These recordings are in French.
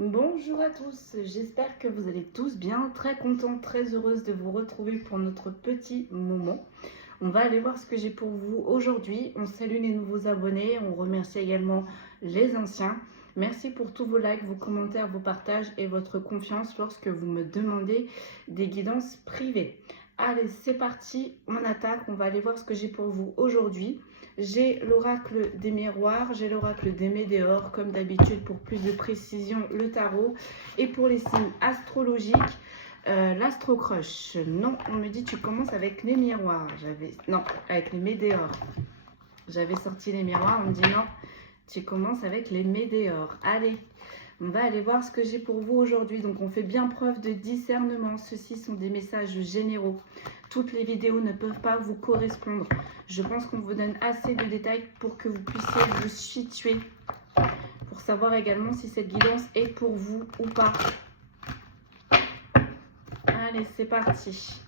Bonjour à tous, j'espère que vous allez tous bien, très contente, très heureuse de vous retrouver pour notre petit moment. On va aller voir ce que j'ai pour vous aujourd'hui. On salue les nouveaux abonnés, on remercie également les anciens. Merci pour tous vos likes, vos commentaires, vos partages et votre confiance lorsque vous me demandez des guidances privées. Allez, c'est parti, on attaque, on va aller voir ce que j'ai pour vous aujourd'hui. J'ai l'oracle des miroirs, j'ai l'oracle des météores, comme d'habitude pour plus de précision, le tarot. Et pour les signes astrologiques, l'astro-crush. Non, on me dit tu commences avec les miroirs. Non, avec les météores. J'avais sorti les miroirs, on me dit non, tu commences avec les météores. Allez, on va aller voir ce que j'ai pour vous aujourd'hui. Donc on fait bien preuve de discernement. Ceux-ci sont des messages généraux. Toutes les vidéos ne peuvent pas vous correspondre. Je pense qu'on vous donne assez de détails pour que vous puissiez vous situer. Pour savoir également si cette guidance est pour vous ou pas. Allez, c'est parti.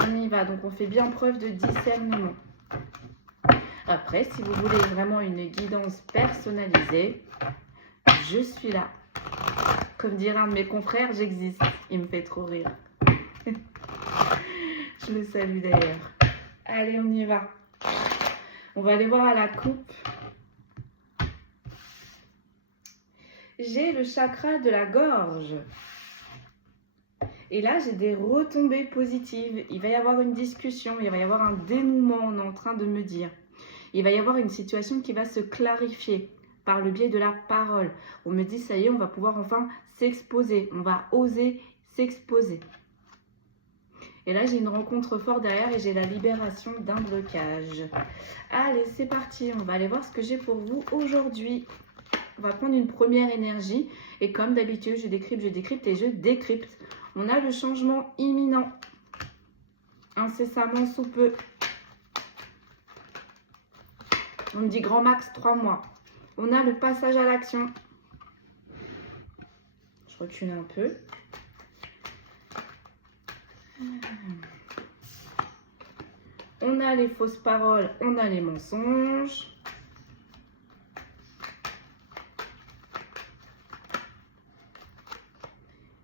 On y va. Donc on fait bien preuve de discernement. Après, si vous voulez vraiment une guidance personnalisée, je suis là. Comme dirait un de mes confrères, j'existe. Il me fait trop rire. Je le salue d'ailleurs. Allez, on y va. On va aller voir à la coupe. J'ai le chakra de la gorge. Et là, j'ai des retombées positives. Il va y avoir une discussion, il va y avoir un dénouement, on est en train de me dire. Il va y avoir une situation qui va se clarifier par le biais de la parole. On me dit, ça y est, on va pouvoir enfin s'exposer. On va oser s'exposer. Et là, j'ai une rencontre forte derrière et j'ai la libération d'un blocage. Allez, c'est parti. On va aller voir ce que j'ai pour vous aujourd'hui. On va prendre une première énergie. Et comme d'habitude, je décrypte et je décrypte. On a le changement imminent. Incessamment sous peu. On me dit grand max 3 mois. On a le passage à l'action. Je recule un peu. On a les fausses paroles, on a les mensonges.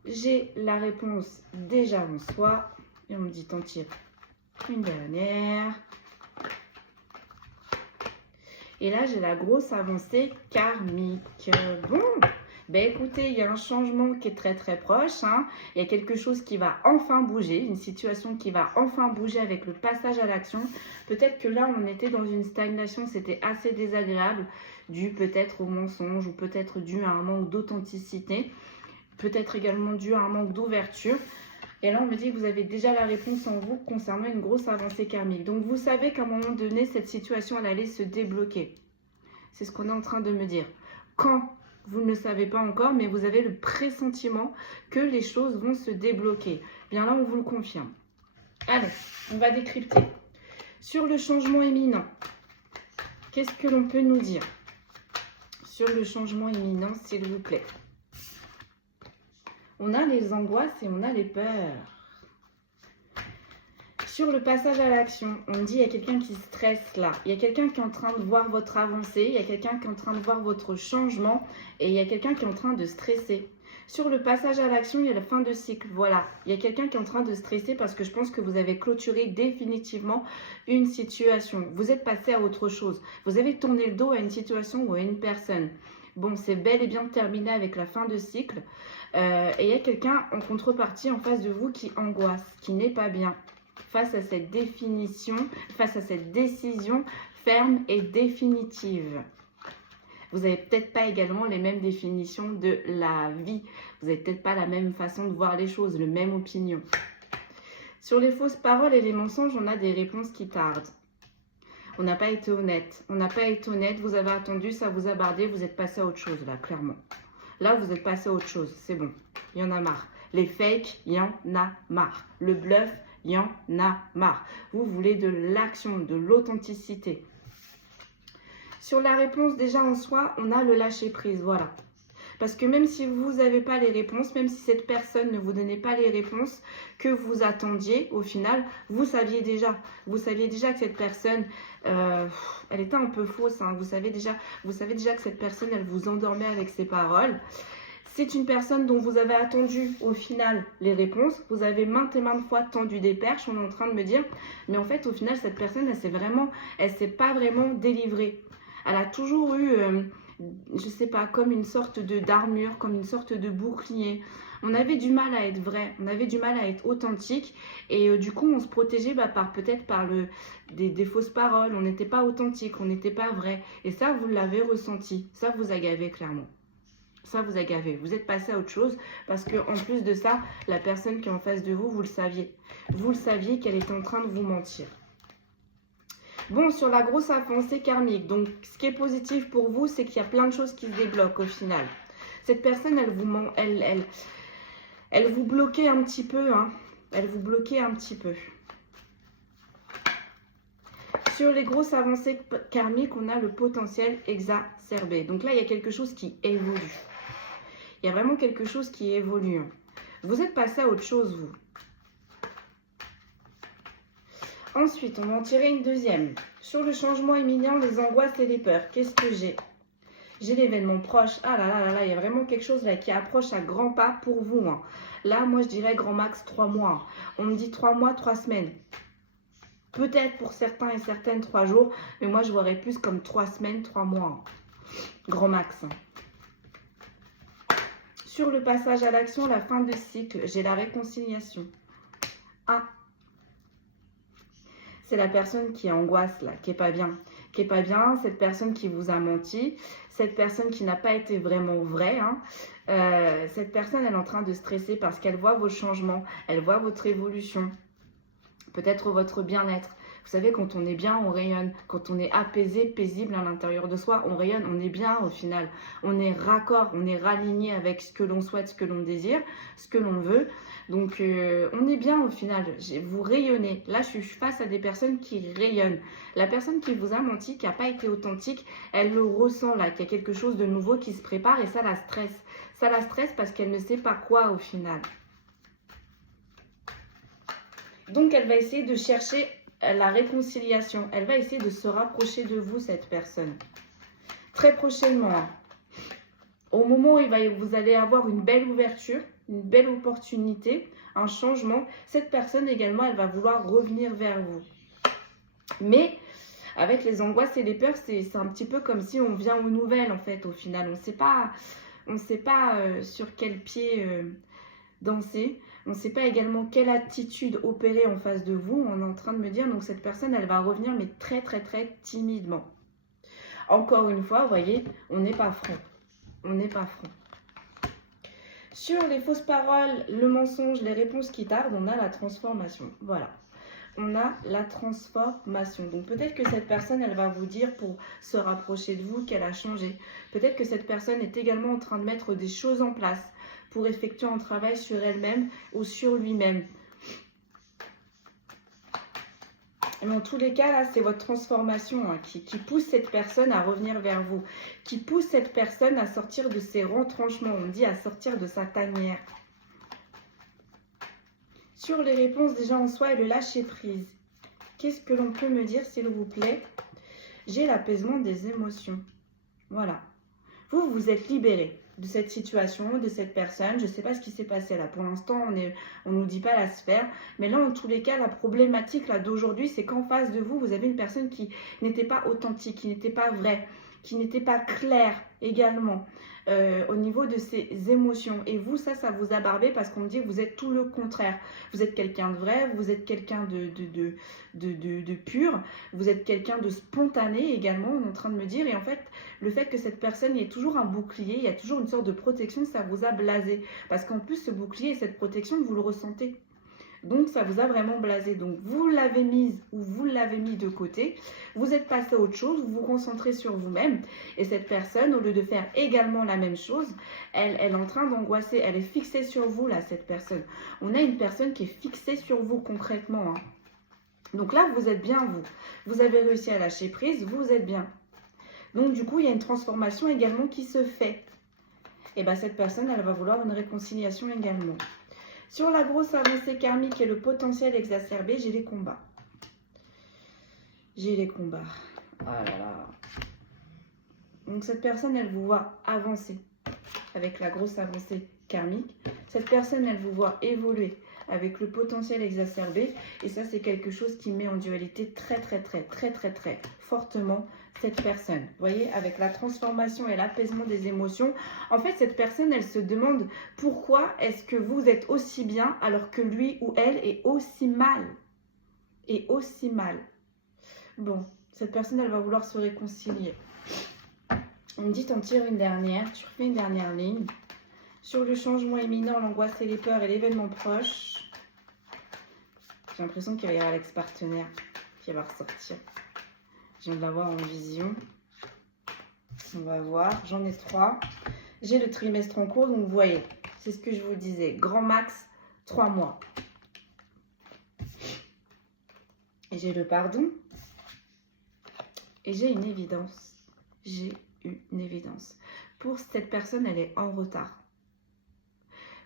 J'ai la réponse déjà en soi. Et on me dit t'en tires une dernière. Et là, j'ai la grosse avancée karmique. Bon, ben écoutez, il y a un changement qui est très très proche. Il y a quelque chose qui va enfin bouger, une situation qui va enfin bouger avec le passage à l'action. Peut-être que là, on était dans une stagnation, c'était assez désagréable, dû peut-être au mensonge ou peut-être dû à un manque d'authenticité, peut-être également dû à un manque d'ouverture. Et là, on me dit que vous avez déjà la réponse en vous concernant une grosse avancée karmique. Donc, vous savez qu'à un moment donné, cette situation, elle allait se débloquer. C'est ce qu'on est en train de me dire. Quand, vous ne le savez pas encore, mais vous avez le pressentiment que les choses vont se débloquer. Bien là, on vous le confirme. Allez, on va décrypter. Sur le changement imminent, qu'est-ce que l'on peut nous dire? Sur le changement imminent, s'il vous plaît. On a les angoisses et on a les peurs. Sur le passage à l'action, on me dit il y a quelqu'un qui stresse là. Il y a quelqu'un qui est en train de voir votre avancée. Il y a quelqu'un qui est en train de voir votre changement. Et il y a quelqu'un qui est en train de stresser. Sur le passage à l'action, il y a la fin de cycle. Voilà. Il y a quelqu'un qui est en train de stresser parce que je pense que vous avez clôturé définitivement une situation. Vous êtes passé à autre chose. Vous avez tourné le dos à une situation ou à une personne. Bon, c'est bel et bien terminé avec la fin de cycle. Et il y a quelqu'un en contrepartie en face de vous qui angoisse, qui n'est pas bien face à cette définition, face à cette décision ferme et définitive. Vous n'avez peut-être pas également les mêmes définitions de la vie. Vous n'avez peut-être pas la même façon de voir les choses, la même opinion. Sur les fausses paroles et les mensonges, on a des réponses qui tardent. On n'a pas été honnête. On n'a pas été honnête, vous avez attendu, ça vous a bardé, vous êtes passé à autre chose là, clairement. Là, vous êtes passé à autre chose, c'est bon. Il y en a marre. Les fakes, il y en a marre. Le bluff, il y en a marre. Vous voulez de l'action, de l'authenticité. Sur la réponse déjà en soi, on a le lâcher prise, voilà. Parce que même si vous n'avez pas les réponses, même si cette personne ne vous donnait pas les réponses que vous attendiez, au final, vous saviez déjà. Vous saviez déjà que cette personne, elle était un peu fausse. Vous savez déjà que cette personne, elle vous endormait avec ses paroles. C'est une personne dont vous avez attendu au final les réponses. Vous avez maintes et maintes fois tendu des perches, on est en train de me dire. Mais en fait, au final, cette personne, elle s'est pas vraiment délivrée. Elle a toujours eu, je sais pas, comme une sorte d'armure, comme une sorte de bouclier. On avait du mal à être vrai, on avait du mal à être authentique. Et du coup, on se protégeait peut-être par des fausses paroles. On n'était pas authentique, on n'était pas vrai. Et ça, vous l'avez ressenti. Ça vous a gavé clairement. Ça vous a gavé. Vous êtes passé à autre chose parce que en plus de ça, la personne qui est en face de vous, vous le saviez. Vous le saviez qu'elle était en train de vous mentir. Bon, sur la grosse avancée karmique, donc ce qui est positif pour vous, c'est qu'il y a plein de choses qui se débloquent au final. Cette personne, elle vous bloquait un petit peu, hein. Elle vous bloquait un petit peu. Sur les grosses avancées karmiques, on a le potentiel exacerbé. Donc là, il y a quelque chose qui évolue. Il y a vraiment quelque chose qui évolue. Vous êtes passé à autre chose, vous. Ensuite, on va en tirer une deuxième. Sur le changement imminent, les angoisses et les peurs, qu'est-ce que j'ai? J'ai l'événement proche. Ah là là là là, il y a vraiment quelque chose là qui approche à grands pas pour vous. Hein. Là, moi, je dirais grand max 3 mois. On me dit 3 mois, 3 semaines. Peut-être pour certains et certaines 3 jours, mais moi, je verrais plus comme 3 semaines, 3 mois. Grand max. Sur le passage à l'action, la fin de cycle, j'ai la réconciliation. Ah, c'est la personne qui est angoisse là, qui est pas bien. Qui est pas bien, cette personne qui vous a menti, cette personne qui n'a pas été vraiment vraie. Hein. Cette personne, elle est en train de stresser parce qu'elle voit vos changements, elle voit votre évolution, peut-être votre bien-être. Vous savez, quand on est bien, on rayonne. Quand on est apaisé, paisible à l'intérieur de soi, on rayonne, on est bien au final. On est raccord, on est raligné avec ce que l'on souhaite, ce que l'on désire, ce que l'on veut. Donc, on est bien au final. Vous rayonnez. Là, je suis face à des personnes qui rayonnent. La personne qui vous a menti, qui n'a pas été authentique, elle le ressent là, qu'il y a quelque chose de nouveau qui se prépare et ça la stresse. Ça la stresse parce qu'elle ne sait pas quoi au final. Donc, elle va essayer de chercher la réconciliation. Elle va essayer de se rapprocher de vous, cette personne. Très prochainement. Hein. Au moment où vous allez avoir une belle ouverture, une belle opportunité, un changement, cette personne également, elle va vouloir revenir vers vous. Mais avec les angoisses et les peurs, c'est un petit peu comme si on vient aux nouvelles en fait au final. On ne sait pas sur quel pied danser. On ne sait pas également quelle attitude opérer en face de vous. On est en train de me dire, donc cette personne, elle va revenir, mais très, très, très timidement. Encore une fois, vous voyez, on n'est pas franc. On n'est pas franc. Sur les fausses paroles, le mensonge, les réponses qui tardent, on a la transformation. Voilà. On a la transformation. Donc peut-être que cette personne, elle va vous dire pour se rapprocher de vous qu'elle a changé. Peut-être que cette personne est également en train de mettre des choses en place pour effectuer un travail sur elle-même ou sur lui-même. Mais en tous les cas, là, c'est votre transformation hein, qui pousse cette personne à revenir vers vous, qui pousse cette personne à sortir de ses retranchements, on dit à sortir de sa tanière. Sur les réponses déjà en soi et le lâcher-prise, qu'est-ce que l'on peut me dire, s'il vous plaît? J'ai l'apaisement des émotions. Voilà. Vous, vous êtes libéré de cette situation, de cette personne. Je ne sais pas ce qui s'est passé là. Pour l'instant, on nous dit pas la sphère. Mais là, en tous les cas, la problématique là d'aujourd'hui, c'est qu'en face de vous, vous avez une personne qui n'était pas authentique, qui n'était pas vraie, qui n'était pas claire également au niveau de ses émotions. Et vous, ça vous a barbé parce qu'on me dit que vous êtes tout le contraire. Vous êtes quelqu'un de vrai, vous êtes quelqu'un de pur, vous êtes quelqu'un de spontané également, on est en train de me dire. Et en fait, le fait que cette personne, il y ait toujours un bouclier, il y a toujours une sorte de protection, ça vous a blasé. Parce qu'en plus, ce bouclier et cette protection, vous le ressentez. Donc, ça vous a vraiment blasé. Donc, vous l'avez mise ou vous l'avez mis de côté. Vous êtes passé à autre chose. Vous vous concentrez sur vous-même. Et cette personne, au lieu de faire également la même chose, elle est en train d'angoisser. Elle est fixée sur vous, là, cette personne. On a une personne qui est fixée sur vous concrètement. Hein. Donc là, vous êtes bien, vous. Vous avez réussi à lâcher prise. Vous êtes bien. Donc, du coup, il y a une transformation également qui se fait. Et bien, cette personne, elle va vouloir une réconciliation également. Sur la grosse avancée karmique et le potentiel exacerbé, j'ai les combats. J'ai les combats. Ah là là. Donc cette personne, elle vous voit avancer. avec la grosse avancée karmique. Cette personne, elle vous voit évoluer avec le potentiel exacerbé. Et ça, c'est quelque chose qui met en dualité très fortement cette personne. Vous voyez, avec la transformation et l'apaisement des émotions, en fait, cette personne, elle se demande pourquoi est-ce que vous êtes aussi bien alors que lui ou elle est aussi mal. Et aussi mal. Bon, cette personne, elle va vouloir se réconcilier. On me dit, t'en tires une dernière, tu refais une dernière ligne. Sur le changement imminent, l'angoisse et les peurs et l'événement proche, j'ai l'impression qu'il va y avoir l'ex-partenaire qui va ressortir. Je viens de l'avoir en vision. On va voir. J'en ai 3. J'ai le trimestre en cours, donc vous voyez, c'est ce que je vous disais. Grand max, 3 mois. Et j'ai le pardon. Et j'ai une évidence. J'ai une évidence. Pour cette personne, elle est en retard.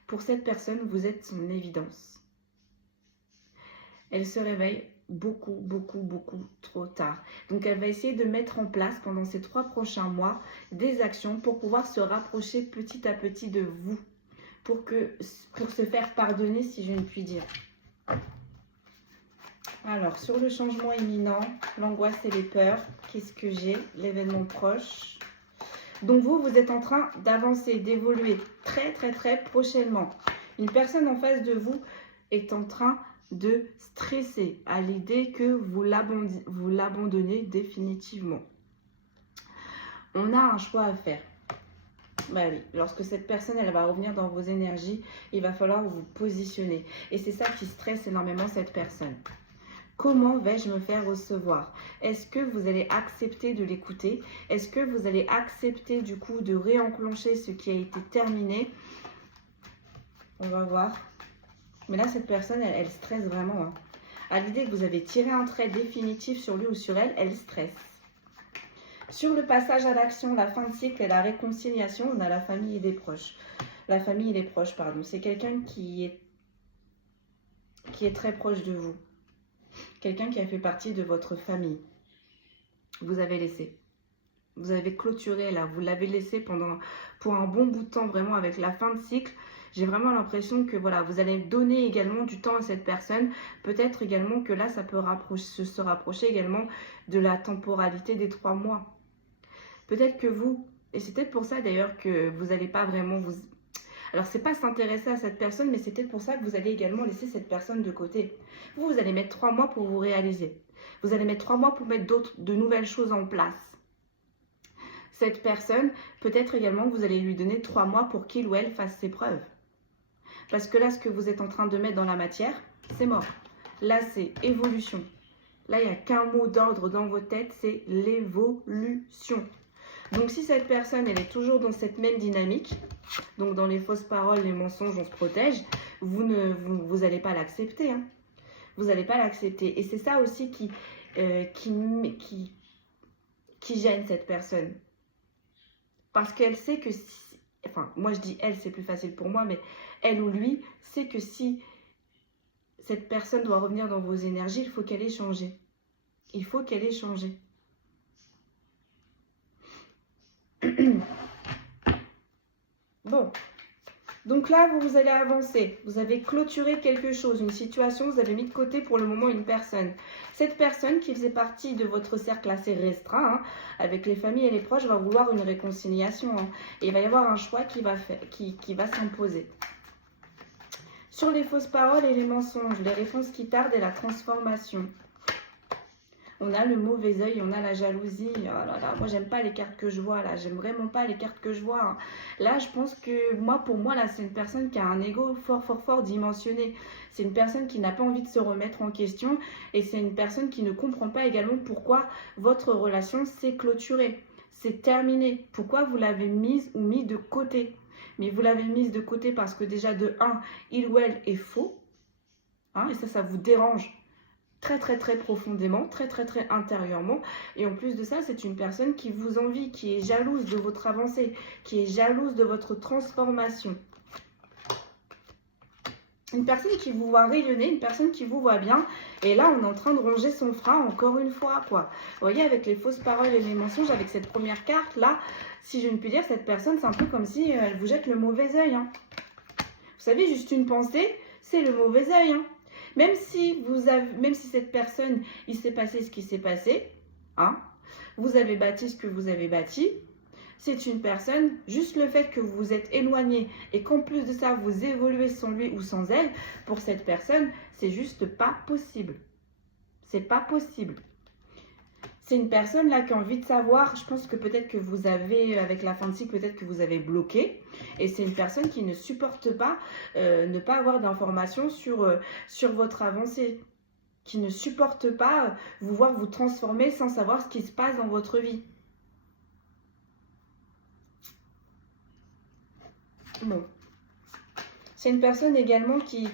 Pour cette personne, vous êtes son évidence. Elle se réveille beaucoup trop tard. Donc, elle va essayer de mettre en place pendant ces 3 prochains mois des actions pour pouvoir se rapprocher petit à petit de vous. Pour se faire pardonner, si je ne puis dire. Alors, sur le changement imminent, l'angoisse et les peurs, qu'est-ce que j'ai? L'événement proche. Donc vous êtes en train d'avancer, d'évoluer très prochainement. Une personne en face de vous est en train de stresser à l'idée que vous l'abandonnez définitivement. On a un choix à faire. Bah oui, lorsque cette personne elle va revenir dans vos énergies, il va falloir vous positionner. Et c'est ça qui stresse énormément cette personne. Comment vais-je me faire recevoir? Est-ce que vous allez accepter de l'écouter? Est-ce que vous allez accepter du coup de réenclencher ce qui a été terminé? On va voir. Mais là, cette personne, elle stresse vraiment. Hein. À l'idée que vous avez tiré un trait définitif sur lui ou sur elle, elle stresse. Sur le passage à l'action, la fin de cycle et la réconciliation, on a la famille et les proches. La famille et les proches, pardon. C'est quelqu'un qui est très proche de vous. Quelqu'un qui a fait partie de votre famille. Vous avez laissé. Vous avez clôturé là. Vous l'avez laissé pour un bon bout de temps vraiment avec la fin de cycle. J'ai vraiment l'impression que voilà, vous allez donner également du temps à cette personne. Peut-être également que là, ça peut se rapprocher également de la temporalité des 3 mois. Peut-être que vous, et c'est peut-être pour ça d'ailleurs que vous n'allez pas vraiment vous... Alors, c'est pas s'intéresser à cette personne, mais c'est peut-être pour ça que vous allez également laisser cette personne de côté. Vous allez mettre 3 mois pour vous réaliser. Vous allez mettre 3 mois pour mettre de nouvelles choses en place. Cette personne, peut-être également que vous allez lui donner 3 mois pour qu'il ou elle fasse ses preuves. Parce que là, ce que vous êtes en train de mettre dans la matière, c'est mort. Là, c'est évolution. Là, il n'y a qu'un mot d'ordre dans vos têtes, c'est l'évolution. Donc, si cette personne, elle est toujours dans cette même dynamique, donc dans les fausses paroles, les mensonges, on se protège, vous n'allez pas l'accepter. Hein. Vous n'allez pas l'accepter. Et c'est ça aussi qui gêne cette personne. Parce qu'elle sait que si... Enfin, moi je dis elle, c'est plus facile pour moi, mais elle ou lui sait que si cette personne doit revenir dans vos énergies, il faut qu'elle ait changé. Il faut qu'elle ait changé. Bon, donc là, vous allez avancer. Vous avez clôturé quelque chose, une situation, vous avez mis de côté pour le moment une personne. Cette personne qui faisait partie de votre cercle assez restreint, hein, avec les familles et les proches, va vouloir une réconciliation. Hein, et il va y avoir un choix qui va s'imposer. Sur les fausses paroles et les mensonges, les réponses qui tardent et la transformation. On a le mauvais œil, on a la jalousie. Oh là là, moi, j'aime pas les cartes que je vois là. J'aime vraiment pas les cartes que je vois. Hein. Là, je pense que pour moi, là, c'est une personne qui a un ego fort dimensionné. C'est une personne qui n'a pas envie de se remettre en question. Et c'est une personne qui ne comprend pas également pourquoi votre relation s'est clôturée. C'est terminé. Pourquoi vous l'avez mise ou mis de côté. Mais vous l'avez mise de côté parce que déjà, de 1, il ou elle est faux. Hein, et ça vous dérange. Très profondément, très intérieurement. Et en plus de ça, c'est une personne qui vous envie, qui est jalouse de votre avancée, qui est jalouse de votre transformation. Une personne qui vous voit rayonner, une personne qui vous voit bien. Et là, on est en train de ronger son frein encore une fois, quoi. Vous voyez, avec les fausses paroles et les mensonges, avec cette première carte, là, si je ne puis dire, cette personne, c'est un peu comme si elle vous jette le mauvais œil. Hein. Vous savez, juste une pensée, c'est le mauvais œil. Hein. Même si cette personne, il s'est passé ce qui s'est passé, hein, vous avez bâti ce que vous avez bâti, c'est une personne, juste le fait que vous vous êtes éloigné et qu'en plus de ça, vous évoluez sans lui ou sans elle, pour cette personne, c'est juste pas possible. C'est pas possible. C'est une personne là qui a envie de savoir, je pense que peut-être que vous avez, avec la fin de cycle, peut-être que vous avez bloqué. Et c'est une personne qui ne supporte pas ne pas avoir d'informations sur votre avancée. Qui ne supporte pas vous voir vous transformer sans savoir ce qui se passe dans votre vie. Bon. C'est une personne également qui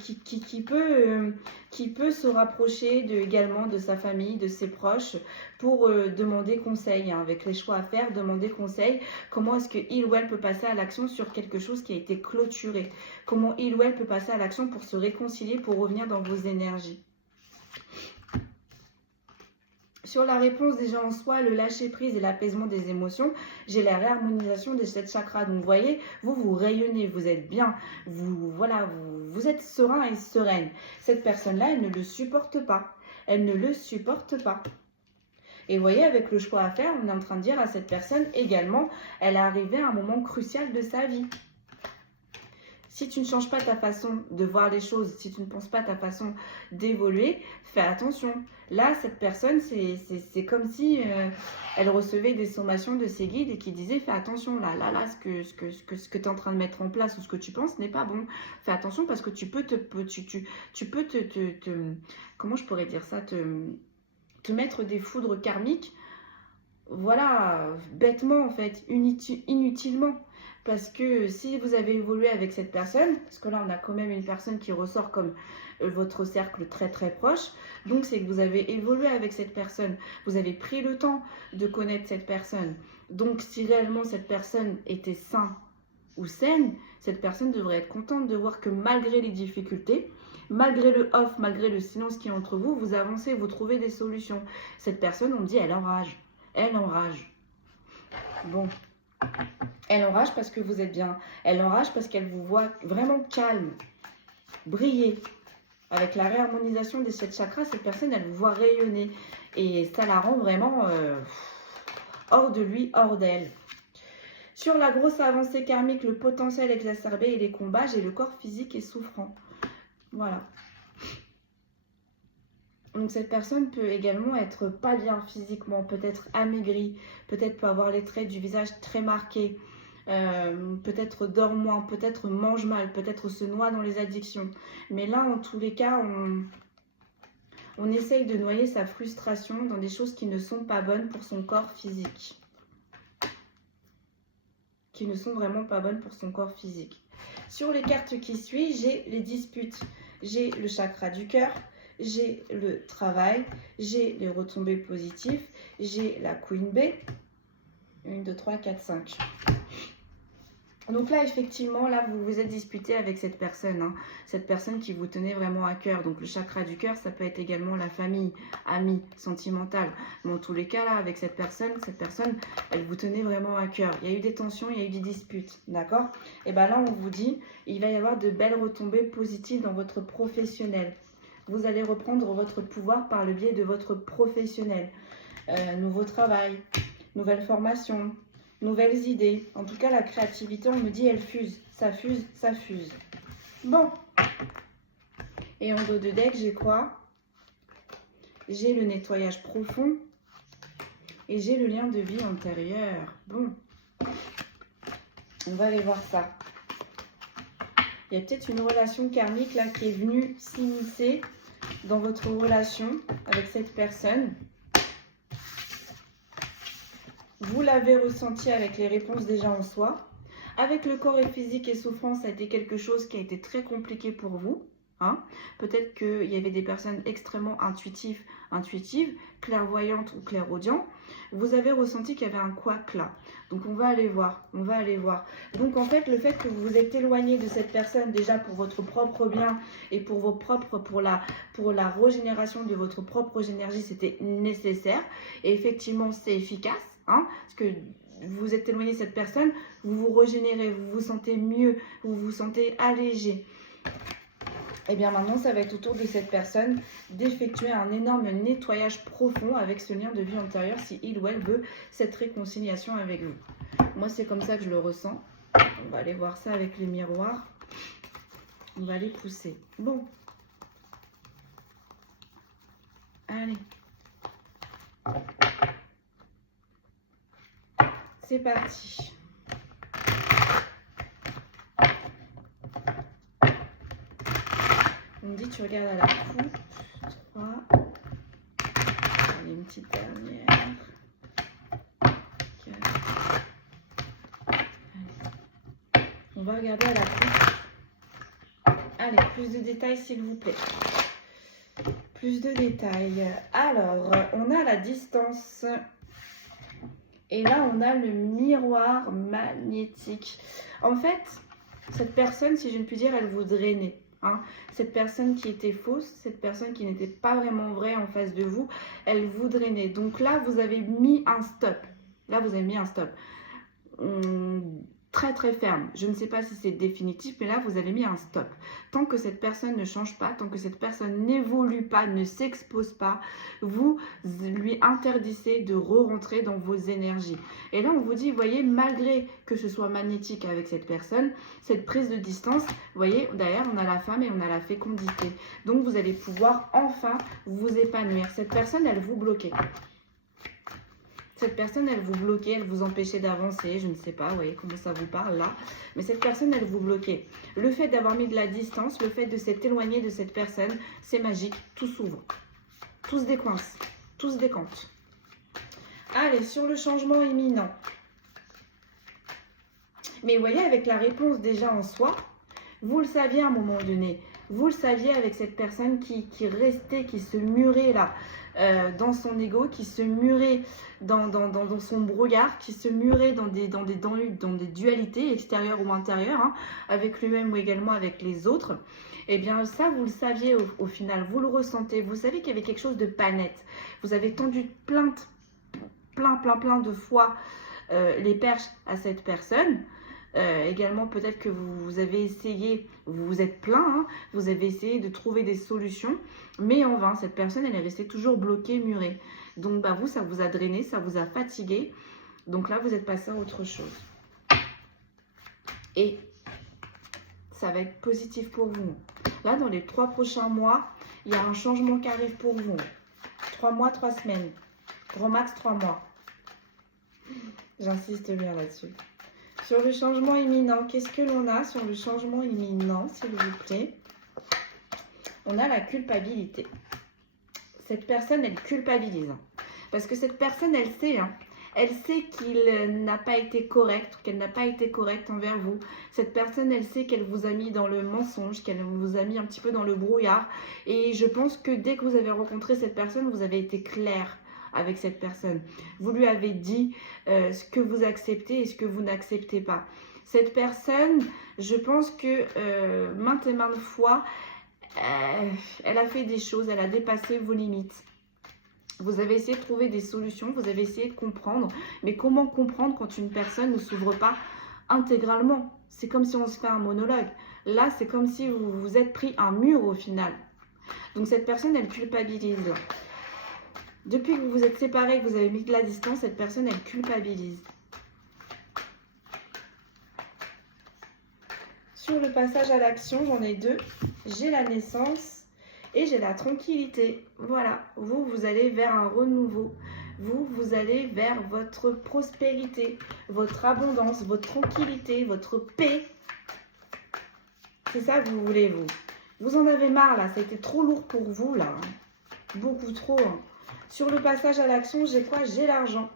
peut se rapprocher également de sa famille, de ses proches, pour demander conseil. Hein, avec les choix à faire, demander conseil. Comment est-ce qu'il ou elle peut passer à l'action sur quelque chose qui a été clôturé? Comment il ou elle peut passer à l'action pour se réconcilier, pour revenir dans vos énergies? Sur la réponse déjà en soi, le lâcher-prise et l'apaisement des émotions, j'ai la réharmonisation de cette chakra. Donc, vous voyez, vous rayonnez, vous êtes bien, vous êtes serein et sereine. Cette personne-là, elle ne le supporte pas. Elle ne le supporte pas. Et vous voyez, avec le choix à faire, on est en train de dire à cette personne également, elle est arrivée à un moment crucial de sa vie. Si tu ne changes pas ta façon de voir les choses, si tu ne penses pas ta façon d'évoluer, fais attention. Là, cette personne, c'est comme si elle recevait des sommations de ses guides et qui disaient fais attention, là, ce que tu es en train de mettre en place ou ce que tu penses n'est pas bon. Fais attention parce que tu peux comment je pourrais dire ça, te mettre des foudres karmiques, voilà, bêtement en fait, inutilement. Parce que si vous avez évolué avec cette personne, parce que là on a quand même une personne qui ressort comme votre cercle très très proche, donc c'est que vous avez évolué avec cette personne, vous avez pris le temps de connaître cette personne. Donc si réellement cette personne était saine ou saine, cette personne devrait être contente de voir que malgré les difficultés, malgré le off, malgré le silence qui est entre vous, vous avancez, vous trouvez des solutions. Cette personne, on dit, elle enrage. Elle enrage. Bon. Elle enrage parce que vous êtes bien. Elle enrage parce qu'elle vous voit vraiment calme, briller. Avec la réharmonisation des 7 chakras, cette personne, elle vous voit rayonner. Et ça la rend vraiment hors de lui, hors d'elle. Sur la grosse avancée karmique, le potentiel exacerbé et les combats, j'ai le corps physique et souffrant. Voilà. Donc cette personne peut également être pas bien physiquement, peut-être amaigrie, peut-être peut avoir les traits du visage très marqués, peut-être dort moins, peut-être mange mal, peut-être se noie dans les addictions. Mais là, en tous les cas, on essaye de noyer sa frustration dans des choses qui ne sont pas bonnes pour son corps physique. Qui ne sont vraiment pas bonnes pour son corps physique. Sur les cartes qui suivent, j'ai les disputes, j'ai le chakra du cœur, j'ai le travail, j'ai les retombées positives, j'ai la Queen B. 1, 2, 3, 4, 5. Donc là, effectivement, là, vous vous êtes disputé avec cette personne. Hein, cette personne qui vous tenait vraiment à cœur. Donc le chakra du cœur, ça peut être également la famille, amis, sentimentale. Mais en tous les cas, là, avec cette personne, elle vous tenait vraiment à cœur. Il y a eu des tensions, il y a eu des disputes. D'accord? Et bien là, on vous dit, il va y avoir de belles retombées positives dans votre professionnel. Vous allez reprendre votre pouvoir par le biais de votre professionnel. Nouveau travail, nouvelle formation, nouvelles idées. En tout cas, la créativité, on me dit, elle fuse. Ça fuse, ça fuse. Bon. Et en dos de deck, j'ai quoi? J'ai le nettoyage profond. Et j'ai le lien de vie antérieur. Bon. On va aller voir ça. Il y a peut-être une relation karmique là qui est venue s'immiscer dans votre relation avec cette personne. Vous l'avez ressenti avec les réponses déjà en soi. Avec le corps et physique et souffrance, ça a été quelque chose qui a été très compliqué pour vous. Hein. Peut-être qu'il y avait des personnes extrêmement intuitives, clairvoyantes ou clairaudientes. Vous avez ressenti qu'il y avait un couac là. Donc on va aller voir, Donc en fait, le fait que vous vous êtes éloigné de cette personne déjà pour votre propre bien et pour la régénération de votre propre énergie, c'était nécessaire. Et effectivement, c'est efficace. Hein, parce que vous êtes éloigné de cette personne, vous vous régénérez, vous vous sentez mieux, vous vous sentez allégé. Et bien maintenant, ça va être au tour de cette personne d'effectuer un énorme nettoyage profond avec ce lien de vie antérieur si il ou elle veut cette réconciliation avec vous. Moi, c'est comme ça que je le ressens. On va aller voir ça avec les miroirs. On va les pousser. Bon. Allez. C'est parti. On me dit tu regardes à la coupe. 3. Allez, une petite dernière. 4. Allez. On va regarder à la coupe. Allez, plus de détails s'il vous plaît. Plus de détails. Alors, on a la distance. Et là, on a le miroir magnétique. En fait, cette personne, si je ne puis dire, elle vous drainait. Hein. Cette personne qui était fausse, cette personne qui n'était pas vraiment vraie en face de vous, elle vous drainait. Donc là, vous avez mis un stop. Là, vous avez mis un stop. Très très ferme. Je ne sais pas si c'est définitif, mais là, vous avez mis un stop. Tant que cette personne ne change pas, tant que cette personne n'évolue pas, ne s'expose pas, vous lui interdisez de re-rentrer dans vos énergies. Et là, on vous dit, vous voyez, malgré que ce soit magnétique avec cette personne, cette prise de distance, vous voyez, derrière, on a la femme et on a la fécondité. Donc, vous allez pouvoir enfin vous épanouir. Cette personne, elle vous bloquait. Cette personne, elle vous bloquait, elle vous empêchait d'avancer, je ne sais pas, vous voyez comment ça vous parle là. Mais cette personne, elle vous bloquait. Le fait d'avoir mis de la distance, le fait de s'être éloigné de cette personne, c'est magique, tout s'ouvre. Tout se décoince, tout se décante. Allez, sur le changement imminent. Mais vous voyez, avec la réponse déjà en soi, vous le saviez à un moment donné. Vous le saviez avec cette personne qui restait, qui se murait là, dans son ego, qui se murait dans son brouillard, qui se murait dans des dualités extérieures ou intérieures, hein, avec lui-même ou également avec les autres. Eh bien ça, vous le saviez au final, vous le ressentez, vous savez qu'il y avait quelque chose de pas net. Vous avez tendu plein de fois les perches à cette personne. Également, peut-être que vous avez essayé, vous vous êtes plaint, hein, vous avez essayé de trouver des solutions, mais en vain, cette personne, elle est restée toujours bloquée, murée. Donc, bah, vous, ça vous a drainé, ça vous a fatigué. Donc là, vous êtes passé à autre chose. Et ça va être positif pour vous. Là, dans les 3 prochains mois, il y a un changement qui arrive pour vous. 3 mois, 3 semaines. Grand max, 3 mois. J'insiste bien là-dessus. Sur le changement imminent, qu'est-ce que l'on a sur le changement imminent, s'il vous plaît? On a la culpabilité. Cette personne, elle culpabilise. Parce que cette personne, elle sait qu'il n'a pas été correct, qu'elle n'a pas été correcte envers vous. Cette personne, elle sait qu'elle vous a mis dans le mensonge, qu'elle vous a mis un petit peu dans le brouillard. Et je pense que dès que vous avez rencontré cette personne, vous avez été clair avec cette personne. Vous lui avez dit ce que vous acceptez et ce que vous n'acceptez pas. Cette personne, je pense que maintes et maintes fois, elle a fait des choses, elle a dépassé vos limites. Vous avez essayé de trouver des solutions, vous avez essayé de comprendre. Mais comment comprendre quand une personne ne s'ouvre pas intégralement? C'est comme si on se fait un monologue. Là, c'est comme si vous vous êtes pris un mur au final. Donc cette personne, elle culpabilise. Depuis que vous vous êtes séparés, que vous avez mis de la distance, cette personne, elle culpabilise. Sur le passage à l'action, j'en ai 2. J'ai la naissance et j'ai la tranquillité. Voilà, vous allez vers un renouveau. Vous allez vers votre prospérité, votre abondance, votre tranquillité, votre paix. C'est ça que vous voulez, vous. Vous en avez marre, là. Ça a été trop lourd pour vous, là. Beaucoup trop, hein. Sur le passage à l'action, j'ai quoi? J'ai l'argent.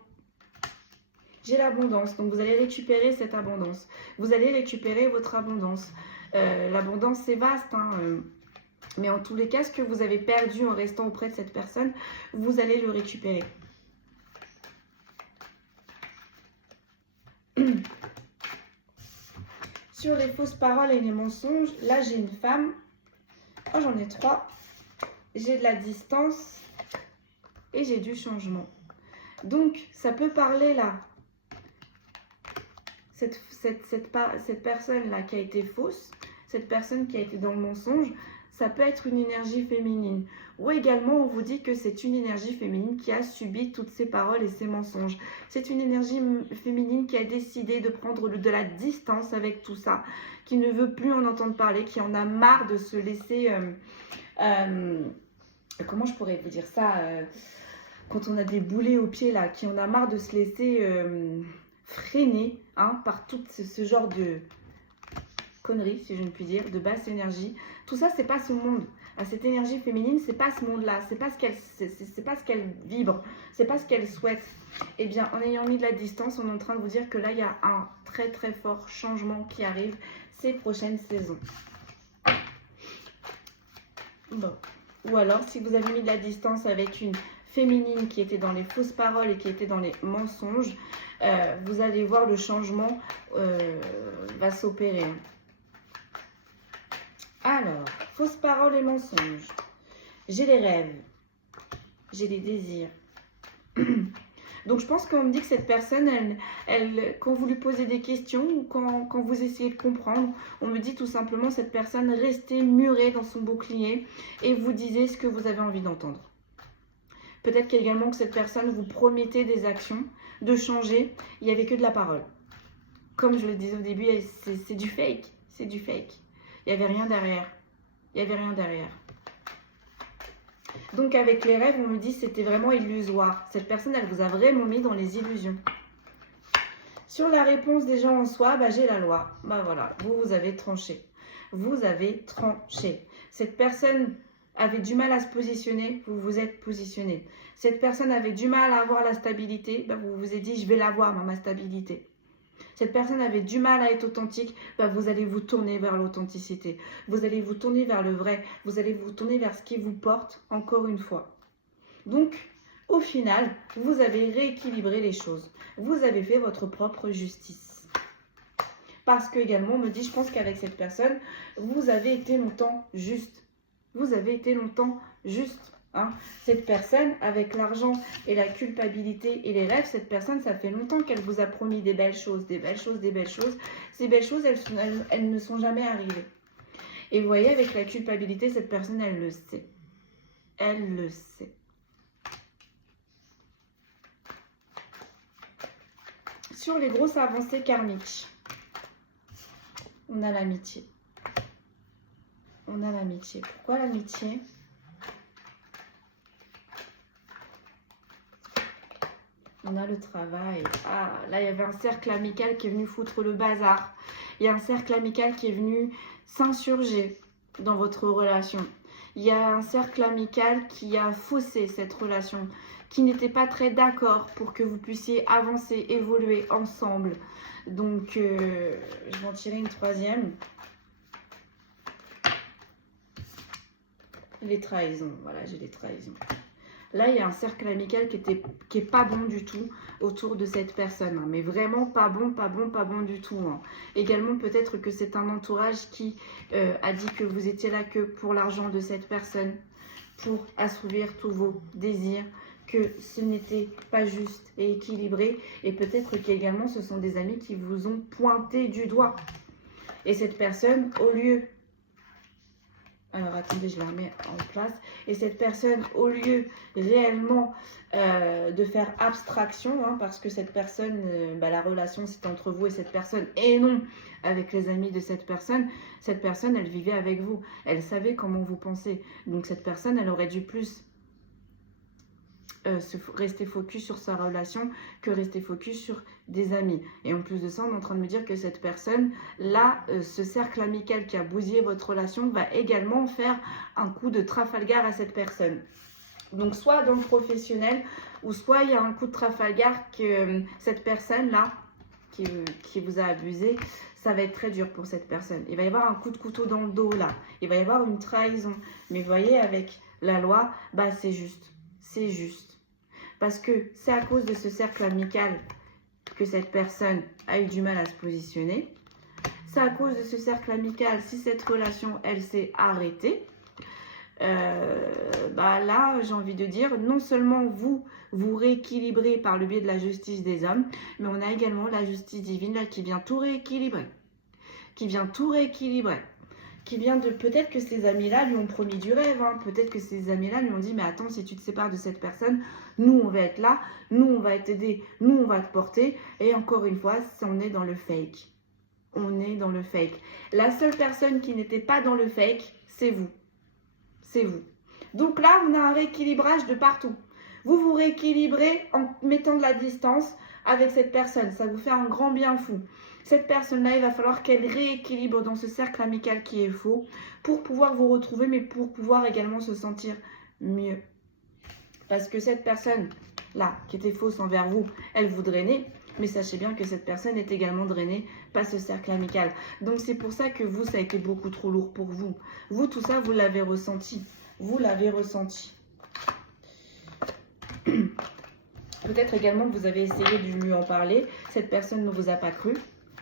J'ai l'abondance. Donc, vous allez récupérer cette abondance. Vous allez récupérer votre abondance. L'abondance, c'est vaste. Hein, mais en tous les cas, ce que vous avez perdu en restant auprès de cette personne, vous allez le récupérer. Sur les fausses paroles et les mensonges, là, j'ai une femme. Oh, j'en ai 3. J'ai de la distance. Et j'ai du changement. Donc, ça peut parler là cette personne-là qui a été fausse, cette personne qui a été dans le mensonge, ça peut être une énergie féminine. Ou également, on vous dit que c'est une énergie féminine qui a subi toutes ces paroles et ces mensonges. C'est une énergie féminine qui a décidé de prendre de la distance avec tout ça, qui ne veut plus en entendre parler, qui en a marre de se laisser... comment je pourrais vous dire ça quand on a des boulets aux pieds, là, qui en a marre de se laisser freiner par tout ce genre de conneries, si je ne puis dire, de basse énergie. Tout ça, c'est pas ce monde. Cette énergie féminine, c'est pas ce monde-là, c'est pas ce qu'elle vibre, c'est pas ce qu'elle souhaite. Eh bien, en ayant mis de la distance, on est en train de vous dire que là, il y a un très très fort changement qui arrive ces prochaines saisons. Bon. Ou alors, si vous avez mis de la distance avec une féminine qui était dans les fausses paroles et qui était dans les mensonges, vous allez voir le changement va s'opérer. Alors, fausses paroles et mensonges. J'ai les rêves. J'ai les désirs. Donc, je pense qu'on me dit que cette personne, quand vous lui posez des questions ou quand vous essayez de comprendre, on me dit tout simplement cette personne restait murée dans son bouclier et vous disait ce que vous avez envie d'entendre. Peut-être qu'également que cette personne vous promettait des actions, de changer, il n'y avait que de la parole. Comme je le disais au début, c'est du fake, c'est du fake. Il n'y avait rien derrière, il n'y avait rien derrière. Donc avec les rêves, on me dit que c'était vraiment illusoire. Cette personne, elle vous a vraiment mis dans les illusions. Sur la réponse des gens en soi, j'ai la loi. Voilà, vous avez tranché. Vous avez tranché. Cette personne avait du mal à se positionner, vous vous êtes positionné. Cette personne avait du mal à avoir la stabilité, vous vous êtes dit, je vais l'avoir, ma stabilité. Cette personne avait du mal à être authentique, vous allez vous tourner vers l'authenticité. Vous allez vous tourner vers le vrai. Vous allez vous tourner vers ce qui vous porte, encore une fois. Donc, au final, vous avez rééquilibré les choses. Vous avez fait votre propre justice. Parce que également, on me dit, je pense qu'avec cette personne, vous avez été longtemps juste. Vous avez été longtemps juste. Cette personne, avec l'argent et la culpabilité et les rêves, cette personne, ça fait longtemps qu'elle vous a promis des belles choses, des belles choses, des belles choses. Ces belles choses, elles ne sont jamais arrivées. Et vous voyez, avec la culpabilité, cette personne, elle le sait. Elle le sait. Sur les grosses avancées karmiques, on a l'amitié. On a l'amitié. Pourquoi l'amitié ? On a le travail. Là, il y avait un cercle amical qui est venu foutre le bazar. Il y a un cercle amical qui est venu s'insurger dans votre relation. Il y a un cercle amical qui a faussé cette relation, qui n'était pas très d'accord pour que vous puissiez avancer, évoluer ensemble. Donc, je vais en tirer une troisième. Les trahisons. Voilà, j'ai les trahisons. Là, il y a un cercle amical qui est pas bon du tout autour de cette personne. Mais vraiment pas bon du tout. Également, peut-être que c'est un entourage qui a dit que vous étiez là que pour l'argent de cette personne, pour assouvir tous vos désirs, que ce n'était pas juste et équilibré. Et peut-être qu'également, ce sont des amis qui vous ont pointé du doigt. Et cette personne, au lieu... Alors, attendez, je la remets en place. Et cette personne, au lieu réellement de faire abstraction, parce que cette personne, la relation, c'est entre vous et cette personne, et non avec les amis de cette personne, elle vivait avec vous. Elle savait comment vous pensez. Donc, cette personne, elle aurait dû plus rester focus sur sa relation que rester focus sur des amis. Et en plus de ça, on est en train de me dire que cette personne, là, ce cercle amical qui a bousillé votre relation va également faire un coup de Trafalgar à cette personne. Donc, soit dans le professionnel, ou soit il y a un coup de Trafalgar que cette personne-là, qui vous a abusé, ça va être très dur pour cette personne. Il va y avoir un coup de couteau dans le dos, là. Il va y avoir une trahison. Mais vous voyez, avec la loi, c'est juste. C'est juste. Parce que c'est à cause de ce cercle amical que cette personne a eu du mal à se positionner. C'est à cause de ce cercle amical, si cette relation, elle s'est arrêtée, là, j'ai envie de dire, non seulement vous rééquilibrez par le biais de la justice des hommes, mais on a également la justice divine là, qui vient tout rééquilibrer. Qui vient tout rééquilibrer. Qui vient de... Peut-être que ces amis-là lui ont promis du rêve. Hein. Peut-être que ces amis-là lui ont dit, mais attends, si tu te sépares de cette personne, nous, on va être là. Nous, on va t'aider. Nous, on va te porter. Et encore une fois, on est dans le fake. On est dans le fake. La seule personne qui n'était pas dans le fake, c'est vous. C'est vous. Donc là, on a un rééquilibrage de partout. Vous vous rééquilibrez en mettant de la distance avec cette personne. Ça vous fait un grand bien fou. Cette personne-là, il va falloir qu'elle rééquilibre dans ce cercle amical qui est faux pour pouvoir vous retrouver, mais pour pouvoir également se sentir mieux. Parce que cette personne-là, qui était fausse envers vous, elle vous drainait. Mais sachez bien que cette personne est également drainée par ce cercle amical. Donc c'est pour ça que vous, ça a été beaucoup trop lourd pour vous. Vous, tout ça, vous l'avez ressenti. Vous l'avez ressenti. Peut-être également que vous avez essayé de lui en parler. Cette personne ne vous a pas cru.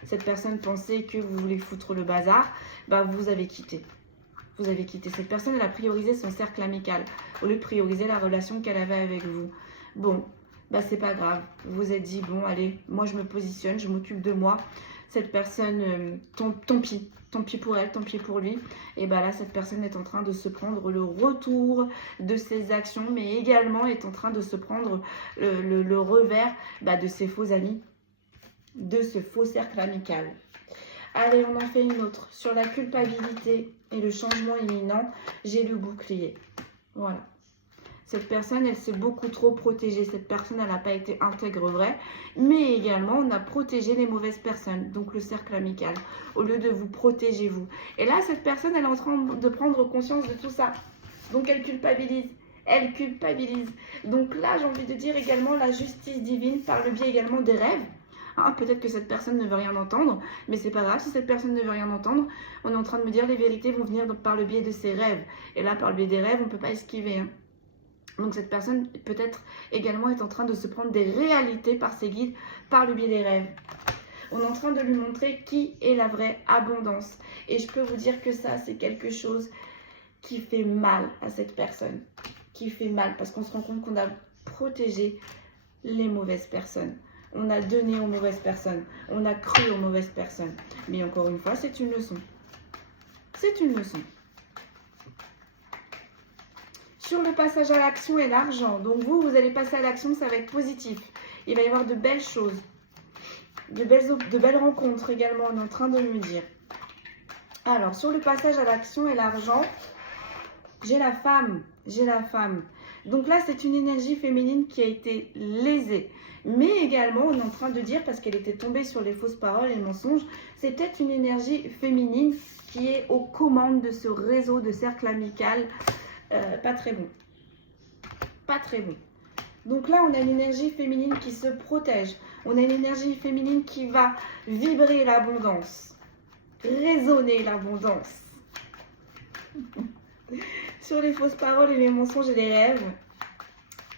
Cette personne pensait que vous voulez foutre le bazar. Vous avez quitté. Vous avez quitté. Cette personne, elle a priorisé son cercle amical au lieu de prioriser la relation qu'elle avait avec vous. Bon, c'est pas grave. Vous vous êtes dit, bon, allez, moi je me positionne, je m'occupe de moi. Cette personne, tant pis. Tant pis pour elle, tant pis pour lui. Et là, cette personne est en train de se prendre le retour de ses actions, mais également est en train de se prendre le revers de ses faux amis, de ce faux cercle amical. Allez, on en fait une autre. Sur la culpabilité et le changement imminent, j'ai le bouclier. Voilà. Cette personne, elle s'est beaucoup trop protégée. Cette personne, elle n'a pas été intègre vrai. Mais également, on a protégé les mauvaises personnes. Donc, le cercle amical. Au lieu de vous protéger, vous. Et là, cette personne, elle est en train de prendre conscience de tout ça. Donc, elle culpabilise. Elle culpabilise. Donc là, j'ai envie de dire également la justice divine par le biais également des rêves. Hein, peut-être que cette personne ne veut rien entendre. Mais c'est pas grave. Si cette personne ne veut rien entendre, on est en train de me dire les vérités vont venir par le biais de ses rêves. Et là, par le biais des rêves, on ne peut pas esquiver. Hein. Donc cette personne peut-être également est en train de se prendre des réalités par ses guides, par le biais des rêves. On est en train de lui montrer qui est la vraie abondance. Et je peux vous dire que ça, c'est quelque chose qui fait mal à cette personne. Qui fait mal parce qu'on se rend compte qu'on a protégé les mauvaises personnes. On a donné aux mauvaises personnes. On a cru aux mauvaises personnes. Mais encore une fois, c'est une leçon. C'est une leçon. Sur le passage à l'action et l'argent, donc vous allez passer à l'action, ça va être positif. Il va y avoir de belles choses, de belles rencontres également, on est en train de me dire. Alors, sur le passage à l'action et l'argent, j'ai la femme. Donc là, c'est une énergie féminine qui a été lésée. Mais également, on est en train de dire, parce qu'elle était tombée sur les fausses paroles et le mensonge, c'est peut-être une énergie féminine qui est aux commandes de ce réseau de cercle amical. Pas très bon. Pas très bon. Donc là, on a une énergie féminine qui se protège. On a une énergie féminine qui va vibrer l'abondance. Résonner l'abondance. Sur les fausses paroles et les mensonges et les rêves.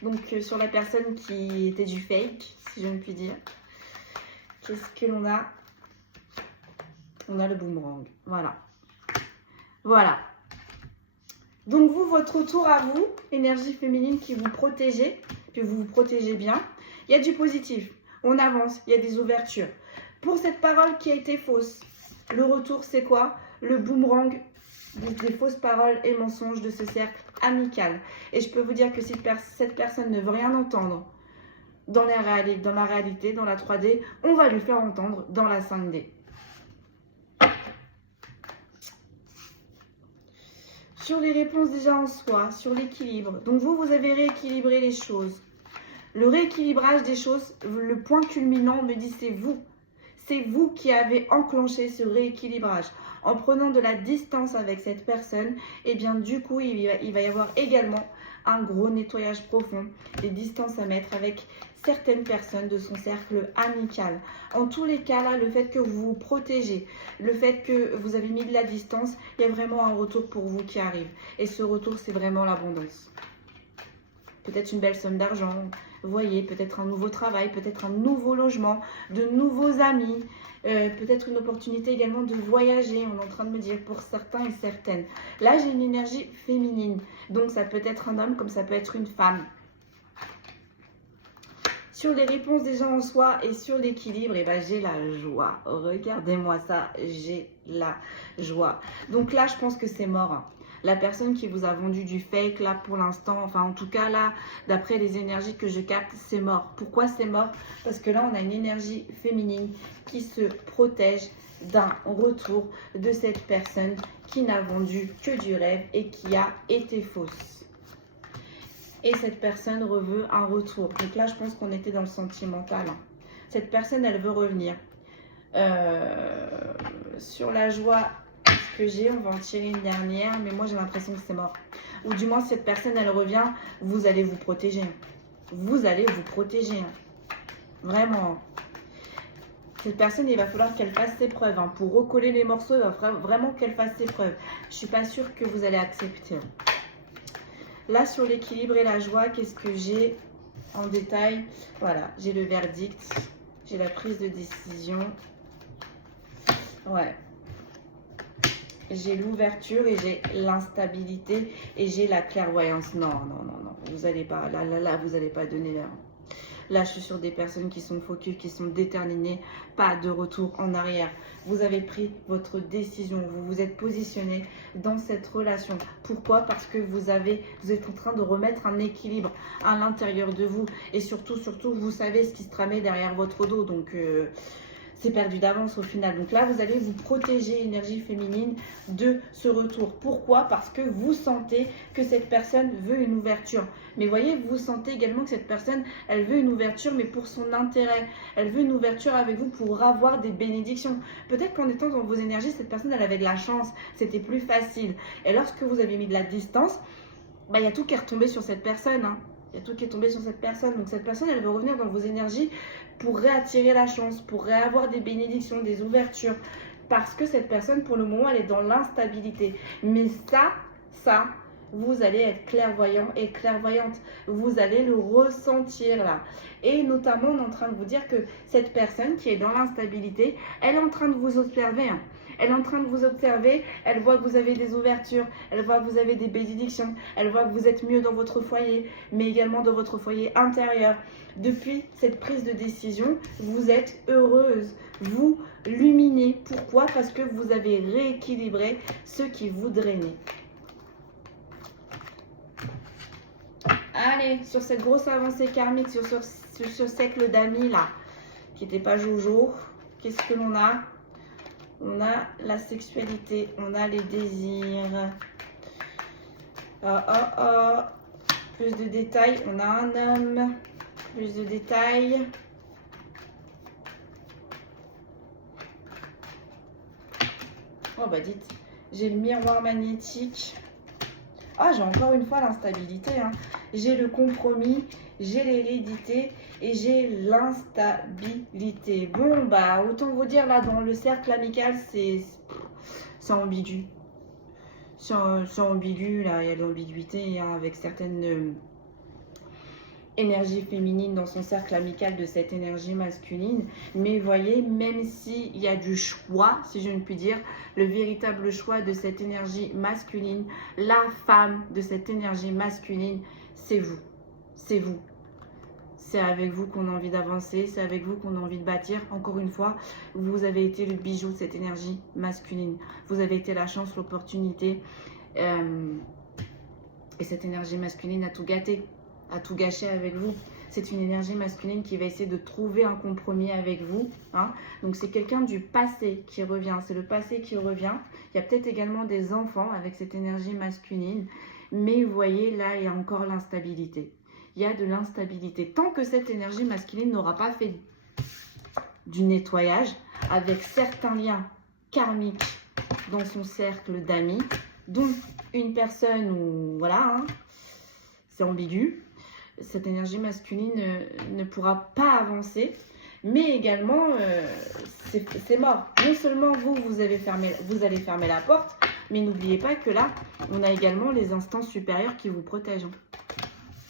Donc sur la personne qui était du fake, si je ne puis dire. Qu'est-ce que l'on a? On a le boomerang. Voilà. Voilà. Donc vous, votre tour à vous, énergie féminine qui vous protégez, puis vous vous protégez bien. Il y a du positif, on avance, il y a des ouvertures. Pour cette parole qui a été fausse, le retour c'est quoi? Le boomerang des fausses paroles et mensonges de ce cercle amical. Et je peux vous dire que si cette personne ne veut rien entendre dans la réalité, dans la 3D, on va lui faire entendre dans la 5D. Sur les réponses déjà en soi, sur l'équilibre. Donc vous avez rééquilibré les choses. Le rééquilibrage des choses, le point culminant me dit c'est vous. C'est vous qui avez enclenché ce rééquilibrage. En prenant de la distance avec cette personne, et bien du coup, il va y avoir également un gros nettoyage profond, des distances à mettre avec certaines personnes de son cercle amical. En tous les cas, là, le fait que vous vous protégez, le fait que vous avez mis de la distance, il y a vraiment un retour pour vous qui arrive. Et ce retour, c'est vraiment l'abondance. peut-être une belle somme d'argent, vous voyez, peut-être un nouveau travail, peut-être un nouveau logement, de nouveaux amis, peut-être une opportunité également de voyager, on est en train de me dire pour certains et certaines. Là, j'ai une énergie féminine, donc ça peut être un homme comme ça peut être une femme. Sur les réponses déjà en soi et sur l'équilibre, eh ben, j'ai la joie. Regardez-moi ça, j'ai la joie. Donc là, je pense que c'est mort. La personne qui vous a vendu du fake, là, pour l'instant, enfin, en tout cas, là, d'après les énergies que je capte, c'est mort. Pourquoi c'est mort? Parce que là, on a une énergie féminine qui se protège d'un retour de cette personne qui n'a vendu que du rêve et qui a été fausse. Et cette personne veut un retour. Donc là, je pense qu'on était dans le sentimental. Cette personne, elle veut revenir. Sur la joie que j'ai, on va en tirer une dernière. Mais moi, j'ai l'impression que c'est mort. Ou du moins, si cette personne, elle revient, vous allez vous protéger. Vous allez vous protéger. Vraiment. Cette personne, il va falloir qu'elle fasse ses preuves. Pour recoller les morceaux, il va vraiment qu'elle fasse ses preuves. Je ne suis pas sûre que vous allez accepter. Là, sur l'équilibre et la joie, qu'est-ce que j'ai en détail? Voilà, j'ai le verdict, j'ai la prise de décision. Ouais. J'ai l'ouverture et j'ai l'instabilité et j'ai la clairvoyance. Non, non, non, non. Vous n'allez pas, là, vous n'allez pas donner l'air. Là, je suis sur des personnes qui sont focus, qui sont déterminées, pas de retour en arrière. Vous avez pris votre décision, vous vous êtes positionné dans cette relation. Pourquoi? Parce que vous êtes en train de remettre un équilibre à l'intérieur de vous. Et surtout, vous savez ce qui se tramait derrière votre dos. Donc, c'est perdu d'avance au final. Donc là, vous allez vous protéger, énergie féminine, de ce retour. Pourquoi? Parce que vous sentez que cette personne veut une ouverture. Mais voyez, vous sentez également que cette personne, elle veut une ouverture, mais pour son intérêt. Elle veut une ouverture avec vous pour avoir des bénédictions. Peut-être qu'en étant dans vos énergies, cette personne, elle avait de la chance. C'était plus facile. Et lorsque vous avez mis de la distance, bah, y a tout qui est retombé sur cette personne. Il y a tout qui est tombé sur cette personne. Donc cette personne, elle veut revenir dans vos énergies pour réattirer la chance, pour réavoir des bénédictions, des ouvertures. Parce que cette personne, pour le moment, elle est dans l'instabilité. Mais ça, vous allez être clairvoyant et clairvoyante. Vous allez le ressentir là. Et notamment, on est en train de vous dire que cette personne qui est dans l'instabilité, elle est en train de vous observer. Elle est en train de vous observer, elle voit que vous avez des ouvertures, elle voit que vous avez des bénédictions, elle voit que vous êtes mieux dans votre foyer, mais également dans votre foyer intérieur. Depuis cette prise de décision, vous êtes heureuse, vous luminez. Pourquoi? Parce que vous avez rééquilibré ce qui vous drainait. Allez, sur cette grosse avancée karmique, sur ce cercle d'amis là, qui n'était pas Jojo, qu'est-ce que l'on a? On a la sexualité, on a les désirs. Plus de détails, on a un homme. Plus de détails. Oh bah dites, j'ai le miroir magnétique. Ah, j'ai encore une fois l'instabilité. J'ai le compromis, j'ai l'hérédité et j'ai l'instabilité. Bon, bah, autant vous dire, là, dans le cercle amical, c'est ambigu. C'est ambigu, là, il y a de l'ambiguïté avec certaines énergies féminines dans son cercle amical de cette énergie masculine. Mais voyez, même s'il y a du choix, si je ne puis dire, le véritable choix de cette énergie masculine, la femme de cette énergie masculine, c'est vous. C'est vous. C'est avec vous qu'on a envie d'avancer, c'est avec vous qu'on a envie de bâtir. Encore une fois, vous avez été le bijou de cette énergie masculine. Vous avez été la chance, l'opportunité. Et cette énergie masculine a tout gâté, a tout gâché avec vous. C'est une énergie masculine qui va essayer de trouver un compromis avec vous. Donc c'est quelqu'un du passé qui revient, c'est le passé qui revient. Il y a peut-être également des enfants avec cette énergie masculine. Mais vous voyez, là, il y a encore l'instabilité. Il y a de l'instabilité. Tant que cette énergie masculine n'aura pas fait du nettoyage avec certains liens karmiques dans son cercle d'amis, dont une personne où, voilà, c'est ambigu, cette énergie masculine ne pourra pas avancer, mais également, c'est mort. Non seulement vous allez fermer la porte, mais n'oubliez pas que là, on a également les instances supérieures qui vous protègent.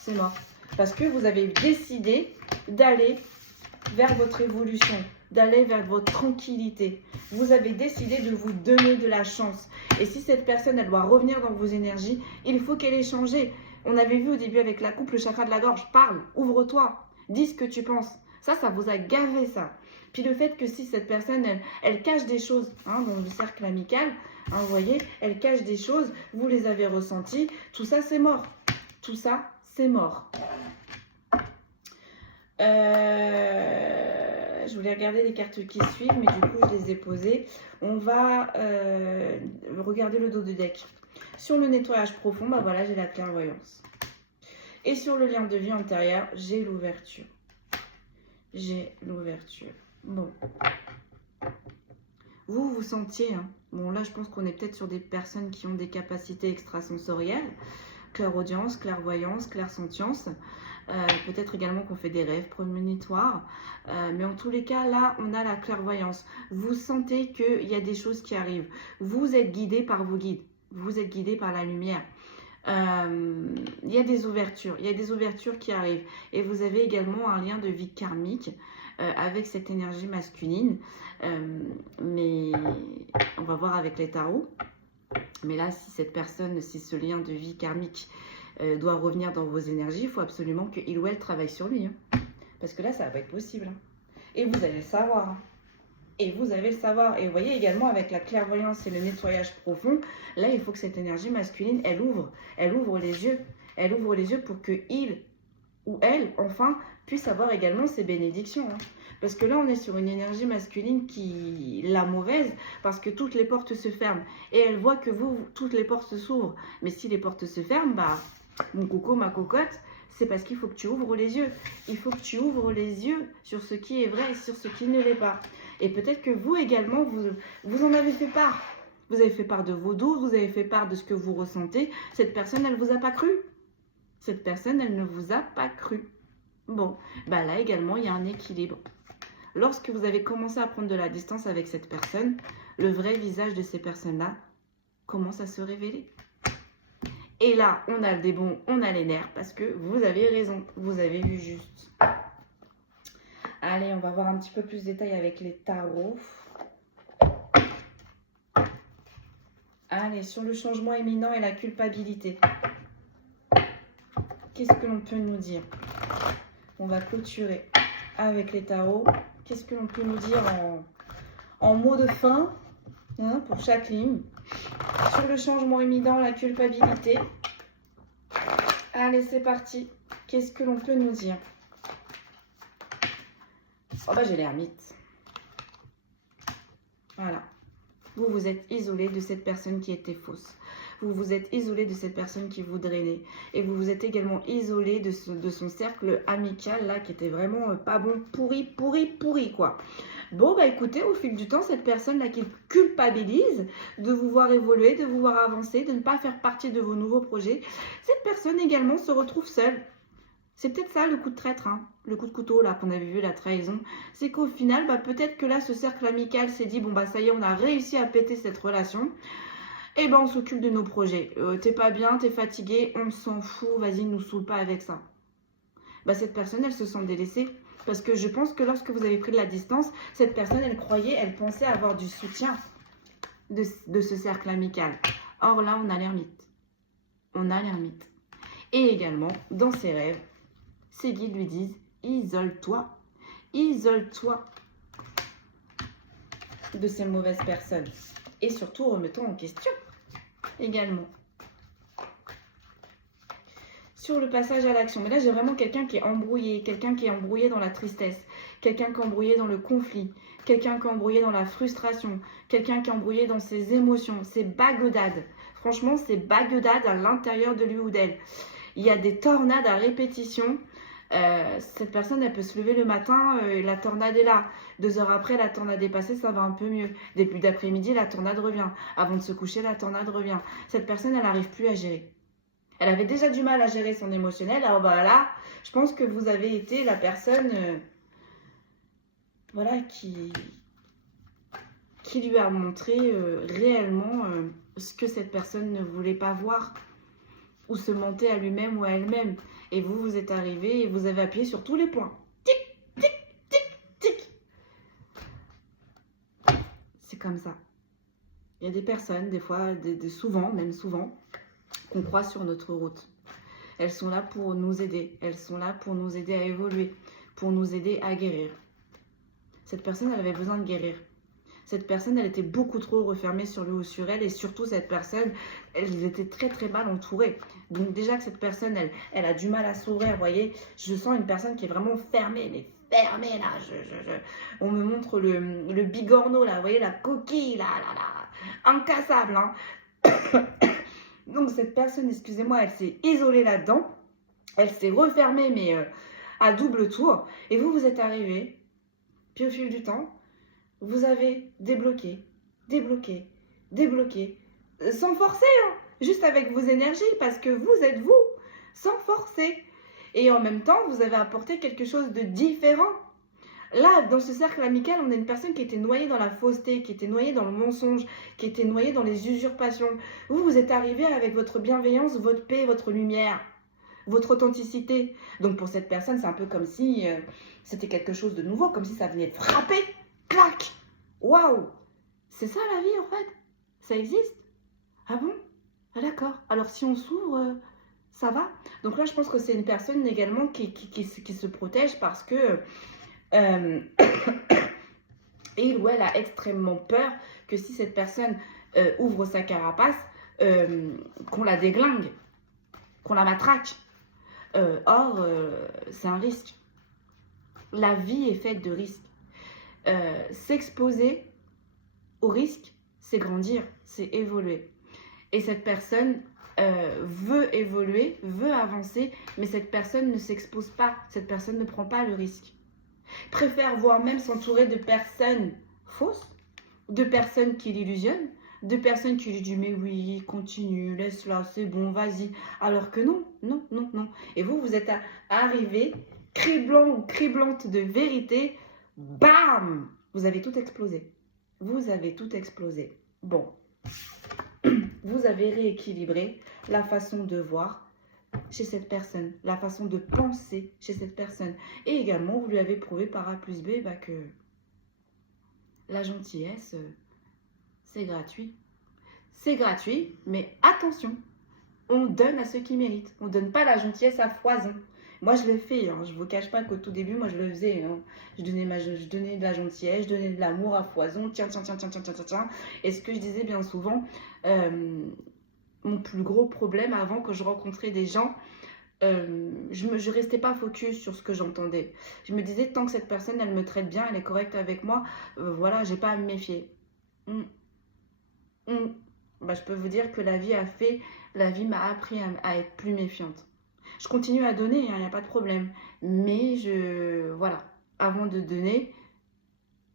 C'est mort. Parce que vous avez décidé d'aller vers votre évolution, d'aller vers votre tranquillité. Vous avez décidé de vous donner de la chance. Et si cette personne, elle doit revenir dans vos énergies, il faut qu'elle ait changé. On avait vu au début avec la coupe, le chakra de la gorge. Parle, ouvre-toi, dis ce que tu penses. Ça vous a gavé, ça. Puis le fait que si cette personne, elle cache des choses dans le cercle amical, vous voyez, elle cache des choses, vous les avez ressenties, tout ça, c'est mort. Tout ça, c'est mort. Je voulais regarder les cartes qui suivent, mais du coup, je les ai posées. On va regarder le dos du deck. Sur le nettoyage profond, voilà, j'ai la clairvoyance. Et sur le lien de vie antérieur, j'ai l'ouverture. J'ai l'ouverture. Bon. Vous sentiez, bon là, je pense qu'on est peut-être sur des personnes qui ont des capacités extrasensorielles. Clairaudience, clairvoyance, clairsentience. Peut-être également qu'on fait des rêves prémonitoires. Mais en tous les cas, là, on a la clairvoyance. Vous sentez qu'il y a des choses qui arrivent. Vous êtes guidé par vos guides. Vous êtes guidé par la lumière. Il y a des ouvertures. Il y a des ouvertures qui arrivent. Et vous avez également un lien de vie karmique avec cette énergie masculine. Mais on va voir avec les tarots. Mais là, si cette personne, si ce lien de vie karmique doit revenir dans vos énergies, il faut absolument qu'il ou elle travaille sur lui. Parce que là, ça va pas être possible. Et vous allez le savoir. Et vous allez le savoir. Et vous voyez également avec la clairvoyance et le nettoyage profond, là, il faut que cette énergie masculine, elle ouvre les yeux. Elle ouvre les yeux pour que il ou elle, enfin, puisse avoir également ses bénédictions. Parce que là, on est sur une énergie masculine qui la mauvaise, parce que toutes les portes se ferment. Et elle voit que toutes les portes s'ouvrent. Mais si les portes se ferment, mon coco, ma cocotte, c'est parce qu'il faut que tu ouvres les yeux. Il faut que tu ouvres les yeux sur ce qui est vrai et sur ce qui ne l'est pas. Et peut-être que vous également, vous en avez fait part. Vous avez fait part de vos doutes, vous avez fait part de ce que vous ressentez. Cette personne, elle ne vous a pas cru. Cette personne, elle ne vous a pas cru. Bon, là également, il y a un équilibre. Lorsque vous avez commencé à prendre de la distance avec cette personne, le vrai visage de ces personnes-là commence à se révéler. Et là, on a le démon, on a les nerfs, parce que vous avez raison, vous avez vu juste. Allez, on va voir un petit peu plus de détails avec les tarots. Allez, sur le changement imminent et la culpabilité. Qu'est-ce que l'on peut nous dire? On va clôturer avec les tarots. Qu'est-ce que l'on peut nous dire en mots de fin pour chaque ligne? Sur le changement imminent, la culpabilité. Allez, c'est parti. Qu'est-ce que l'on peut nous dire? Oh j'ai l'ermite. Voilà. Vous vous êtes isolé de cette personne qui était fausse. Vous vous êtes isolé de cette personne qui vous drainait. Et vous vous êtes également isolé de son cercle amical, là, qui était vraiment pas bon, pourri, quoi. Bon, écoutez, au fil du temps, cette personne-là qui culpabilise de vous voir évoluer, de vous voir avancer, de ne pas faire partie de vos nouveaux projets, cette personne également se retrouve seule. C'est peut-être ça le coup de traître, le coup de couteau là qu'on avait vu, la trahison. C'est qu'au final, peut-être que là, ce cercle amical s'est dit, ça y est, on a réussi à péter cette relation. Et on s'occupe de nos projets. T'es pas bien, t'es fatigué, on s'en fout, vas-y, nous saoule pas avec ça. Cette personne, elle se sent délaissée. Parce que je pense que lorsque vous avez pris de la distance, cette personne, elle pensait avoir du soutien de ce cercle amical. Or là, on a l'ermite. On a l'ermite. Et également, dans ses rêves, ses guides lui disent, isole-toi. Isole-toi de ces mauvaises personnes. Et surtout, remettons en question également. Sur le passage à l'action. Mais là, j'ai vraiment quelqu'un qui est embrouillé, quelqu'un qui est embrouillé dans la tristesse, quelqu'un qui est embrouillé dans le conflit, quelqu'un qui est embrouillé dans la frustration, quelqu'un qui est embrouillé dans ses émotions, ses baguedades. Franchement, c'est baguedades à l'intérieur de lui ou d'elle. Il y a des tornades à répétition. Cette personne, elle peut se lever le matin, la tornade est là. 2 heures après, la tornade est passée, ça va un peu mieux. Début d'après-midi, la tornade revient. Avant de se coucher, la tornade revient. Cette personne, elle n'arrive plus à gérer. Elle avait déjà du mal à gérer son émotionnel. Alors là, je pense que vous avez été la personne qui lui a montré réellement ce que cette personne ne voulait pas voir. ou se mentir à lui-même ou à elle-même. Et vous, vous êtes arrivé et vous avez appuyé sur tous les points. Tic, tic, tic, tic. C'est comme ça. Il y a des personnes, des fois, souvent, même souvent, qu'on croise sur notre route. Elles sont là pour nous aider. Elles sont là pour nous aider à évoluer, pour nous aider à guérir. Cette personne, elle avait besoin de guérir. Cette personne, elle était beaucoup trop refermée sur lui ou sur elle. Et surtout, cette personne, elle était très très mal entourée. Donc déjà que cette personne, elle a du mal à s'ouvrir, vous voyez. Je sens une personne qui est vraiment fermée, mais fermée là. On me montre le bigorneau là, vous voyez, la coquille là, incassable. Hein. Donc cette personne, excusez-moi, elle s'est isolée là-dedans. Elle s'est refermée, mais à double tour. Et vous, vous êtes arrivé. Puis au fil du temps, vous avez débloqué, sans forcer, hein, juste avec vos énergies, parce que vous êtes vous, sans forcer. Et en même temps, vous avez apporté quelque chose de différent. Là, dans ce cercle amical, on a une personne qui était noyée dans la fausseté, qui était noyée dans le mensonge, qui était noyée dans les usurpations. Vous, vous êtes arrivé avec votre bienveillance, votre paix, votre lumière, votre authenticité. Donc pour cette personne, c'est un peu comme si c'était quelque chose de nouveau, comme si ça venait frapper. Clac! Waouh! C'est ça la vie en fait? Ça existe? Ah bon? Ah d'accord. Alors si on s'ouvre, ça va? Donc là, je pense que c'est une personne également qui se protège parce que il ou elle a extrêmement peur que si cette personne ouvre sa carapace, qu'on la déglingue, qu'on la matraque. Or, c'est un risque. La vie est faite de risques. S'exposer au risque, c'est grandir, c'est évoluer. Et cette personne veut évoluer, veut avancer, mais cette personne ne s'expose pas, cette personne ne prend pas le risque. Préfère voire même s'entourer de personnes fausses, de personnes qui l'illusionnent, de personnes qui lui disent mais oui, continue, laisse-la, c'est bon, vas-y. Alors que non, non, non, non. Et vous, vous êtes arrivé, criblant ou criblante de vérité, bam! Vous avez tout explosé. Vous avez tout explosé. Bon, vous avez rééquilibré la façon de voir chez cette personne, la façon de penser chez cette personne. Et également, vous lui avez prouvé par A plus B que la gentillesse, c'est gratuit. C'est gratuit, mais attention, on donne à ceux qui méritent. On ne donne pas la gentillesse à foison. Moi, je l'ai fait. Hein. Je ne vous cache pas qu'au tout début, moi, je le faisais. Hein. Je donnais de la gentillesse, je donnais de l'amour à foison. Tiens. Et ce que je disais bien souvent, mon plus gros problème avant que je rencontrais des gens, je restais pas focus sur ce que j'entendais. Je me disais, tant que cette personne, elle me traite bien, elle est correcte avec moi, voilà, j'ai pas à me méfier. Bah, je peux vous dire que la vie m'a appris à être plus méfiante. Je continue à donner, il n'y a pas de problème. Mais voilà, avant de donner,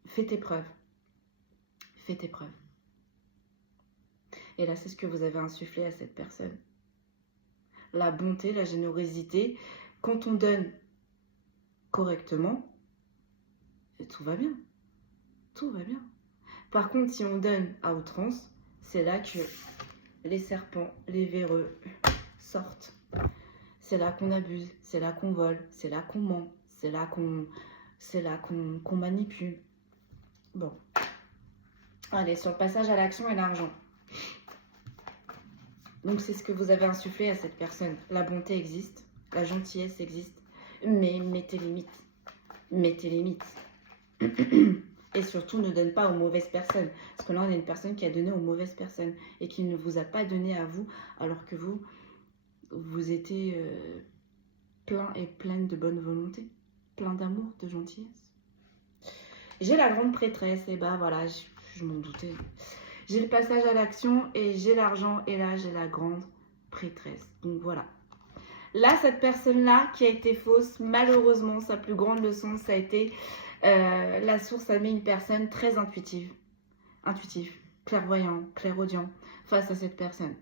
fais tes preuves. Fais tes preuves. Et là, c'est ce que vous avez insufflé à cette personne. La bonté, la générosité. Quand on donne correctement, tout va bien. Tout va bien. Par contre, si on donne à outrance, c'est là que les serpents, les véreux sortent. C'est là qu'on abuse, c'est là qu'on vole, c'est là qu'on ment, c'est là qu'on manipule. Bon. Allez, sur le passage à l'action et l'argent. Donc, c'est ce que vous avez insufflé à cette personne. La bonté existe, la gentillesse existe, mais mettez limites. Mettez limites. Et surtout, ne donne pas aux mauvaises personnes. Parce que là, on a une personne qui a donné aux mauvaises personnes et qui ne vous a pas donné à vous, alors que vous étiez plein et pleine de bonne volonté, plein d'amour, de gentillesse. J'ai la grande prêtresse, et bah voilà, je m'en doutais. J'ai le passage à l'action et j'ai l'argent, et là j'ai la grande prêtresse. Donc voilà. Là, cette personne-là qui a été fausse, malheureusement, sa plus grande leçon, ça a été la source a mis une personne très intuitive, clairvoyant, clairaudient face à cette personne.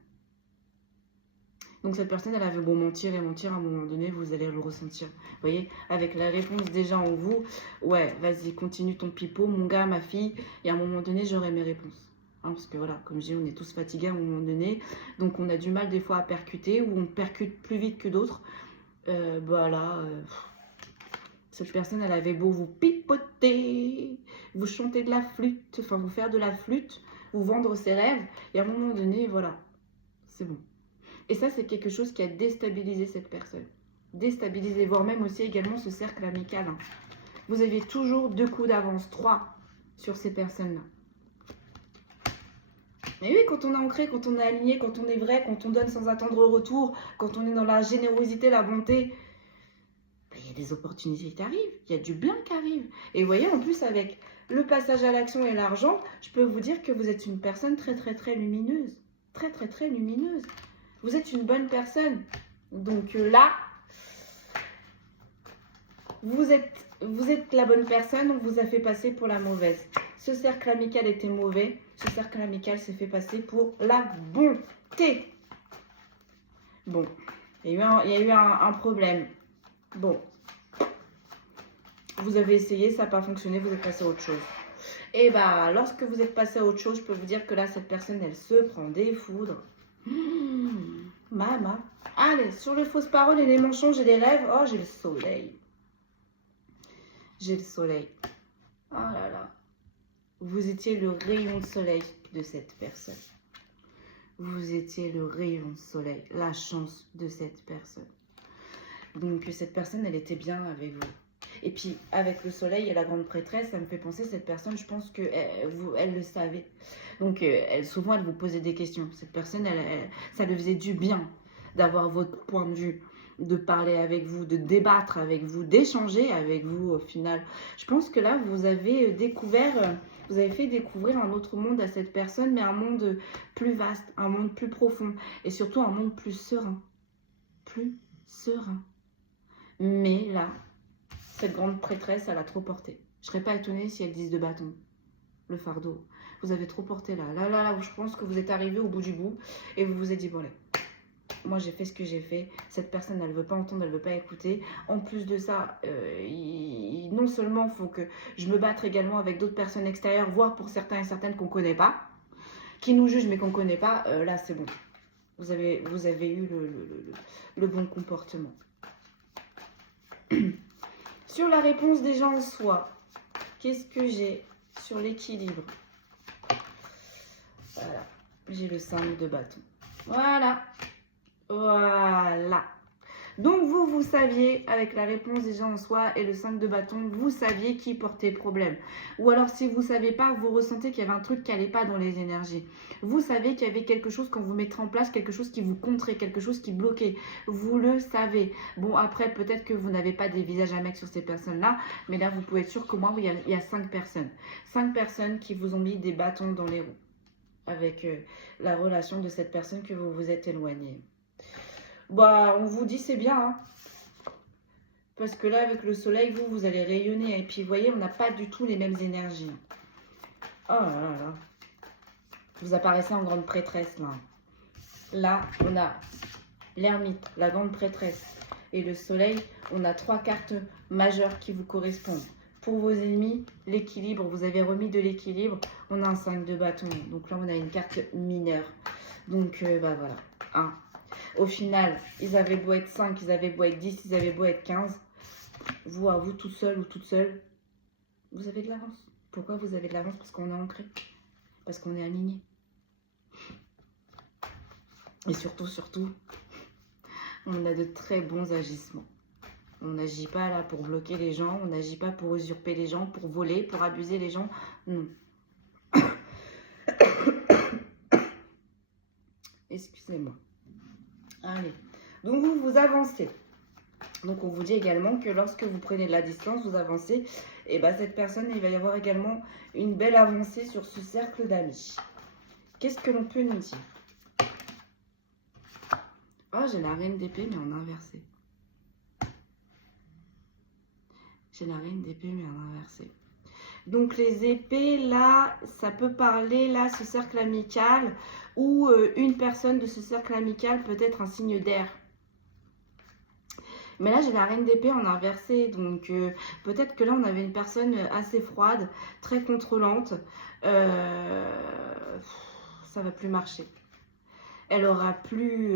Donc cette personne, elle avait beau mentir et mentir, à un moment donné, vous allez le ressentir. Vous voyez, avec la réponse déjà en vous, ouais, vas-y, continue ton pipeau, mon gars, ma fille, et à un moment donné, j'aurai mes réponses. hein, parce que voilà, comme je dis, on est tous fatigués à un moment donné, donc on a du mal des fois à percuter, ou on percute plus vite que d'autres. Cette personne, elle avait beau vous pipoter, vous chanter de la flûte, enfin vous faire de la flûte, vous vendre ses rêves, et à un moment donné, voilà, c'est bon. Et ça, c'est quelque chose qui a déstabilisé cette personne. Déstabilisé, voire même aussi également ce cercle amical. Hein. Vous avez toujours 2 coups d'avance, 3 sur ces personnes-là. Mais oui, quand on est ancré, quand on est aligné, quand on est vrai, quand on donne sans attendre retour, quand on est dans la générosité, la bonté, il y a des opportunités qui arrivent, il y a du bien qui arrive. Et vous voyez, en plus, avec le passage à l'action et l'argent, je peux vous dire que vous êtes une personne très, très, très lumineuse. Très, très, très lumineuse. Vous êtes une bonne personne. Donc là, vous êtes la bonne personne, on vous a fait passer pour la mauvaise. Ce cercle amical était mauvais, ce cercle amical s'est fait passer pour la bonté. Bon, il y a eu un problème. Bon, vous avez essayé, ça n'a pas fonctionné, vous êtes passé à autre chose. Et bah, lorsque vous êtes passé à autre chose, je peux vous dire que là, cette personne, elle se prend des foudres. Maman. Allez, sur les fausses paroles et les mensonges et les rêves, oh, j'ai le soleil. J'ai le soleil. Oh là là. Vous étiez le rayon de soleil de cette personne. Vous étiez le rayon de soleil, la chance de cette personne. Donc cette personne, elle était bien avec vous. Et puis avec le soleil et la grande prêtresse, ça me fait penser, cette personne, je pense qu'elle le savait. Donc souvent, elle vous posait des questions. Cette personne, ça lui faisait du bien d'avoir votre point de vue, de parler avec vous, de débattre avec vous, d'échanger avec vous au final. Je pense que là, vous avez découvert... Vous avez fait découvrir un autre monde à cette personne, mais un monde plus vaste, un monde plus profond et surtout un monde plus serein. Plus serein. Mais là, cette grande prêtresse, elle a trop porté. Je ne serais pas étonnée si elle 10 de bâton, le fardeau. Vous avez trop porté là. Là, je pense que vous êtes arrivé au bout du bout et vous vous êtes dit, bon, allez, moi j'ai fait ce que j'ai fait. Cette personne, elle ne veut pas entendre, elle ne veut pas écouter. En plus de ça, non seulement il faut que je me batte également avec d'autres personnes extérieures, voire pour certains et certaines qu'on ne connaît pas, qui nous jugent mais qu'on ne connaît pas, là c'est bon. Vous avez eu le bon comportement. Sur la réponse des gens en soi, qu'est-ce que j'ai sur l'équilibre? Voilà, j'ai le 5 de bâton. Voilà. Donc vous saviez, avec la réponse des gens en soi et le 5 de bâton, vous saviez qui portait problème. Ou alors si vous ne savez pas, vous ressentez qu'il y avait un truc qui n'allait pas dans les énergies. Vous savez qu'il y avait quelque chose quand vous mettrez en place, quelque chose qui vous contrait, quelque chose qui bloquait. Vous le savez. Bon, après, peut-être que vous n'avez pas des visages à mettre sur ces personnes-là, mais là, vous pouvez être sûr que moi, il y a 5 personnes. 5 personnes qui vous ont mis des bâtons dans les roues avec la relation de cette personne que vous vous êtes éloigné. Bah, on vous dit c'est bien, hein. Parce que là, avec le soleil, vous allez rayonner. Et puis, vous voyez, on n'a pas du tout les mêmes énergies. Oh là là. Vous apparaissez en grande prêtresse, là. Là, on a l'ermite, la grande prêtresse. Et le soleil, on a 3 cartes majeures qui vous correspondent. Pour vos ennemis, l'équilibre, vous avez remis de l'équilibre. On a un 5 de bâton. Donc là, on a une carte mineure. Donc, bah voilà. 1. Au final, ils avaient beau être 5, ils avaient beau être 10, ils avaient beau être 15. Vous, à vous, tout seul ou toute seule, vous avez de l'avance. Pourquoi vous avez de l'avance? Parce qu'on est ancré. Parce qu'on est aligné. Et surtout, on a de très bons agissements. On n'agit pas là pour bloquer les gens, on n'agit pas pour usurper les gens, pour voler, pour abuser les gens. Non. Excusez-moi. Allez. Donc vous avancez. Donc on vous dit également que lorsque vous prenez de la distance, vous avancez, et bien cette personne, il va y avoir également une belle avancée sur ce cercle d'amis. Qu'est-ce que l'on peut nous dire? Oh, j'ai la reine d'épée, mais en inversé. J'ai la reine d'épée, mais en inversé. Donc les épées, là, ça peut parler, là, ce cercle amical, ou une personne de ce cercle amical peut être un signe d'air. Mais là, j'ai la reine d'épée en inversé. Donc, peut-être que là, on avait une personne assez froide, très contrôlante. Ça va plus marcher. Elle aura plus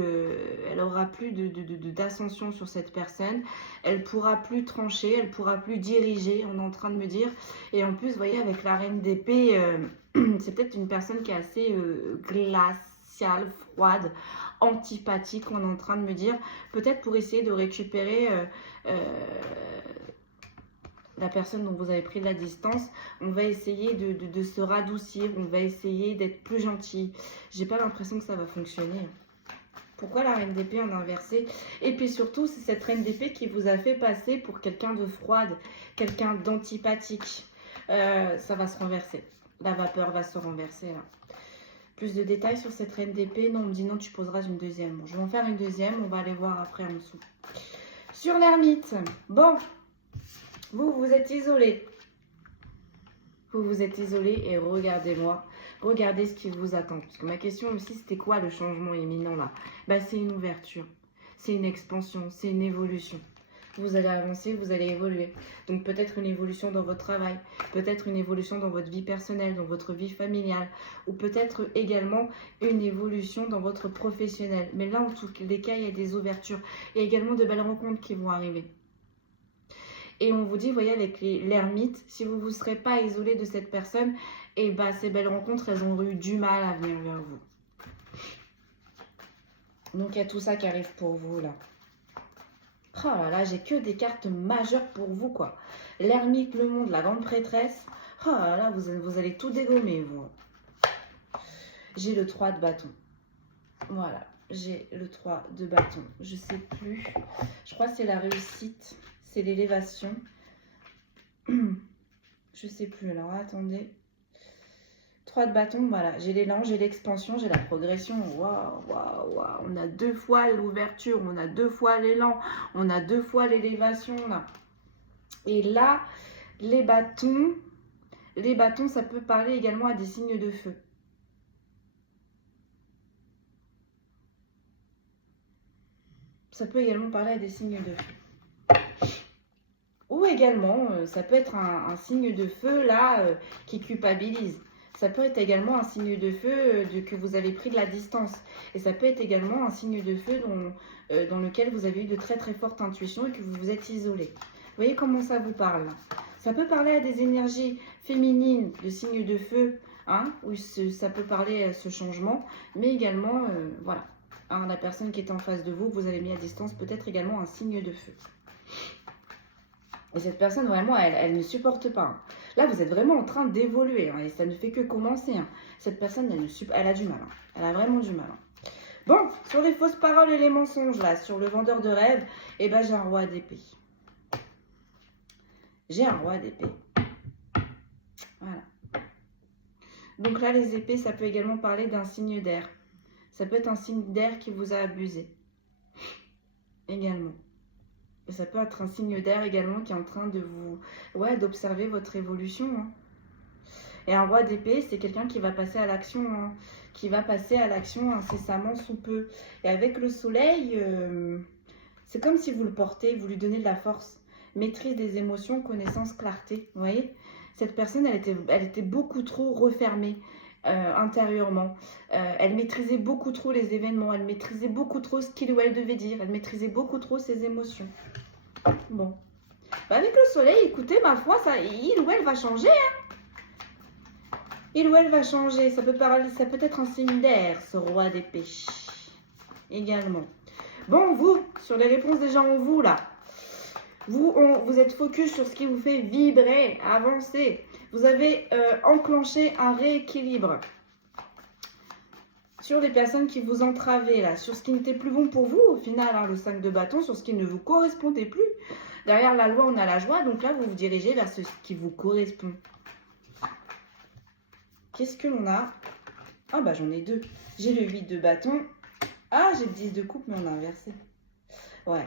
d'ascension sur cette personne. Elle pourra plus trancher, elle pourra plus diriger, on est en train de me dire. Et en plus, vous voyez, avec la reine d'épée, c'est peut-être une personne qui est assez glaciale, froide, antipathique, on est en train de me dire. Peut-être pour essayer de récupérer la personne dont vous avez pris de la distance, on va essayer de se radoucir, on va essayer d'être plus gentil. J'ai pas l'impression que ça va fonctionner. Pourquoi la reine d'épée en inversé? Et puis surtout, c'est cette reine d'épée qui vous a fait passer pour quelqu'un de froide, quelqu'un d'antipathique. Ça va se renverser. La vapeur va se renverser là. Plus de détails sur cette reine d'épée? Non, on me dit non, tu poseras une deuxième. Bon, je vais en faire une deuxième, on va aller voir après en dessous. Sur l'ermite, bon, vous êtes isolé. Vous vous êtes isolé et regardez-moi. Regardez ce qui vous attend. Parce que ma question aussi, c'était quoi le changement imminent là? Bah, c'est une ouverture, c'est une expansion, c'est une évolution. Vous allez avancer, vous allez évoluer. Donc peut-être une évolution dans votre travail, peut-être une évolution dans votre vie personnelle, dans votre vie familiale, ou peut-être également une évolution dans votre professionnel. Mais là, en tous les cas, il y a des ouvertures. Il y a également de belles rencontres qui vont arriver. Et on vous dit, vous voyez, avec l'ermite, si vous ne vous serez pas isolé de cette personne, et bah, ces belles rencontres, elles ont eu du mal à venir vers vous. Donc, il y a tout ça qui arrive pour vous, là. Oh là là, j'ai que des cartes majeures pour vous, quoi. L'ermite, le monde, la grande prêtresse. Oh là là, vous allez tout dégommer, vous. J'ai le 3 de bâton. Voilà, j'ai le 3 de bâton. Je sais plus. Je crois que c'est la réussite. C'est l'élévation. Je sais plus. Alors, attendez. 3 de bâton, voilà. J'ai l'élan, j'ai l'expansion, j'ai la progression. Waouh, waouh, waouh. On a 2 fois l'ouverture, on a 2 fois l'élan, on a 2 fois l'élévation, là. Et là, les bâtons, ça peut parler également à des signes de feu. Ça peut également parler à des signes de feu. Ou également, ça peut être un signe de feu, là, qui culpabilise. Ça peut être également un signe de feu que vous avez pris de la distance. Et ça peut être également un signe de feu dans lequel vous avez eu de très très fortes intuitions et que vous vous êtes isolé. Vous voyez comment ça vous parle là? Ça peut parler à des énergies féminines de signes de feu, hein, où ça peut parler à ce changement, mais également, voilà, hein, la personne qui est en face de vous, que vous avez mis à distance, peut être également un signe de feu. Et cette personne, vraiment, elle ne supporte pas. Hein. Là, vous êtes vraiment en train d'évoluer. Hein, et ça ne fait que commencer. Hein. Cette personne, elle a du mal. Hein. Elle a vraiment du mal. Hein. Bon, sur les fausses paroles et les mensonges, là, sur le vendeur de rêves, eh ben, j'ai un roi d'épée. J'ai un roi d'épée. Voilà. Donc là, les épées, ça peut également parler d'un signe d'air. Ça peut être un signe d'air qui vous a abusé. Également. Et ça peut être un signe d'air également qui est en train de vous... Ouais, d'observer votre évolution. Hein. Et un roi d'épée, c'est quelqu'un qui va passer à l'action. Hein, qui va passer à l'action incessamment sous peu. Et avec le soleil, c'est comme si vous le portez, vous lui donnez de la force. Maîtrise des émotions, connaissance, clarté. Vous voyez? Cette personne, elle était beaucoup trop refermée. Intérieurement. Elle maîtrisait beaucoup trop les événements, elle maîtrisait beaucoup trop ce qu'il ou elle devait dire, elle maîtrisait beaucoup trop ses émotions. Bon. Bah avec le soleil, écoutez, ma foi, il ou elle va changer. Hein. Il ou elle va changer. Ça peut être un signe d'air, ce roi d'épée. Également. Bon, vous, sur les réponses des gens en vous, là. Vous êtes focus sur ce qui vous fait vibrer, avancer. Vous avez enclenché un rééquilibre sur les personnes qui vous entravaient, là, sur ce qui n'était plus bon pour vous, au final, hein, le 5 de bâton, sur ce qui ne vous correspondait plus. Derrière la loi, on a la joie, donc là, vous vous dirigez vers ce qui vous correspond. Qu'est-ce que l'on a? Ah bah j'en ai 2. J'ai le 8 de bâton. Ah, j'ai le 10 de coupe, mais on a inversé. Ouais,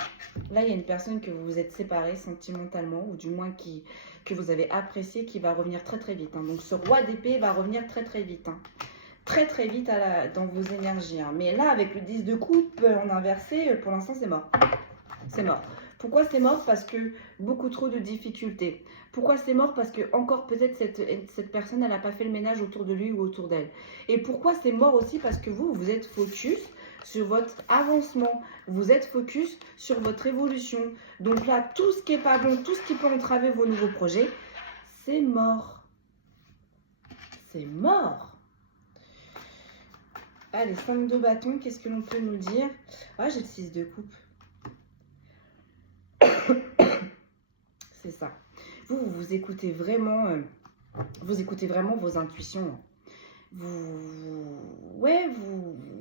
là, il y a une personne que vous vous êtes séparés sentimentalement, ou du moins que vous avez apprécié, qui va revenir très très vite. Hein. Donc, ce roi d'épée va revenir très très vite. Hein. Très très vite dans vos énergies. Hein. Mais là, avec le 10 de coupe en inversé, pour l'instant, c'est mort. C'est mort. Pourquoi c'est mort? Parce que beaucoup trop de difficultés. Pourquoi c'est mort? Parce que encore peut-être cette personne, elle n'a pas fait le ménage autour de lui ou autour d'elle. Et pourquoi c'est mort aussi? Parce que vous êtes focus sur votre avancement. Vous êtes focus sur votre évolution. Donc là, tout ce qui n'est pas bon, tout ce qui peut entraver vos nouveaux projets, c'est mort. C'est mort. Allez, 5 de bâton, qu'est-ce que l'on peut nous dire? Ah, j'ai le 6 de coupe. C'est ça. Vous écoutez vraiment, vos intuitions. Vous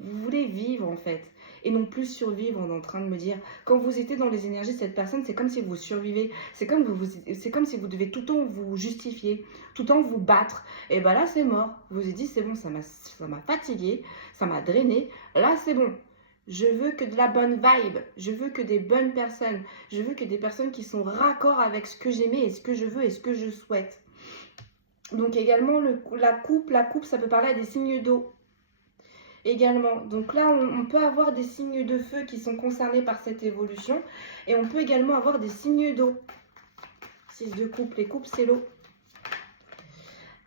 voulez vivre en fait. Et non plus survivre. On est en train de me dire, quand vous étiez dans les énergies de cette personne, c'est comme si vous survivez. C'est comme si vous devez tout le temps vous justifier, tout le temps vous battre. Et bien là, c'est mort. Vous vous êtes dit, c'est bon, ça m'a fatigué, ça m'a drainé. Là, c'est bon. Je veux que de la bonne vibe, je veux que des bonnes personnes, je veux que des personnes qui sont raccord avec ce que j'aimais et ce que je veux et ce que je souhaite. Donc également, la coupe, ça peut parler à des signes d'eau. Également, donc là, on peut avoir des signes de feu qui sont concernés par cette évolution. Et on peut également avoir des signes d'eau. 6 de coupe, les coupes, c'est l'eau.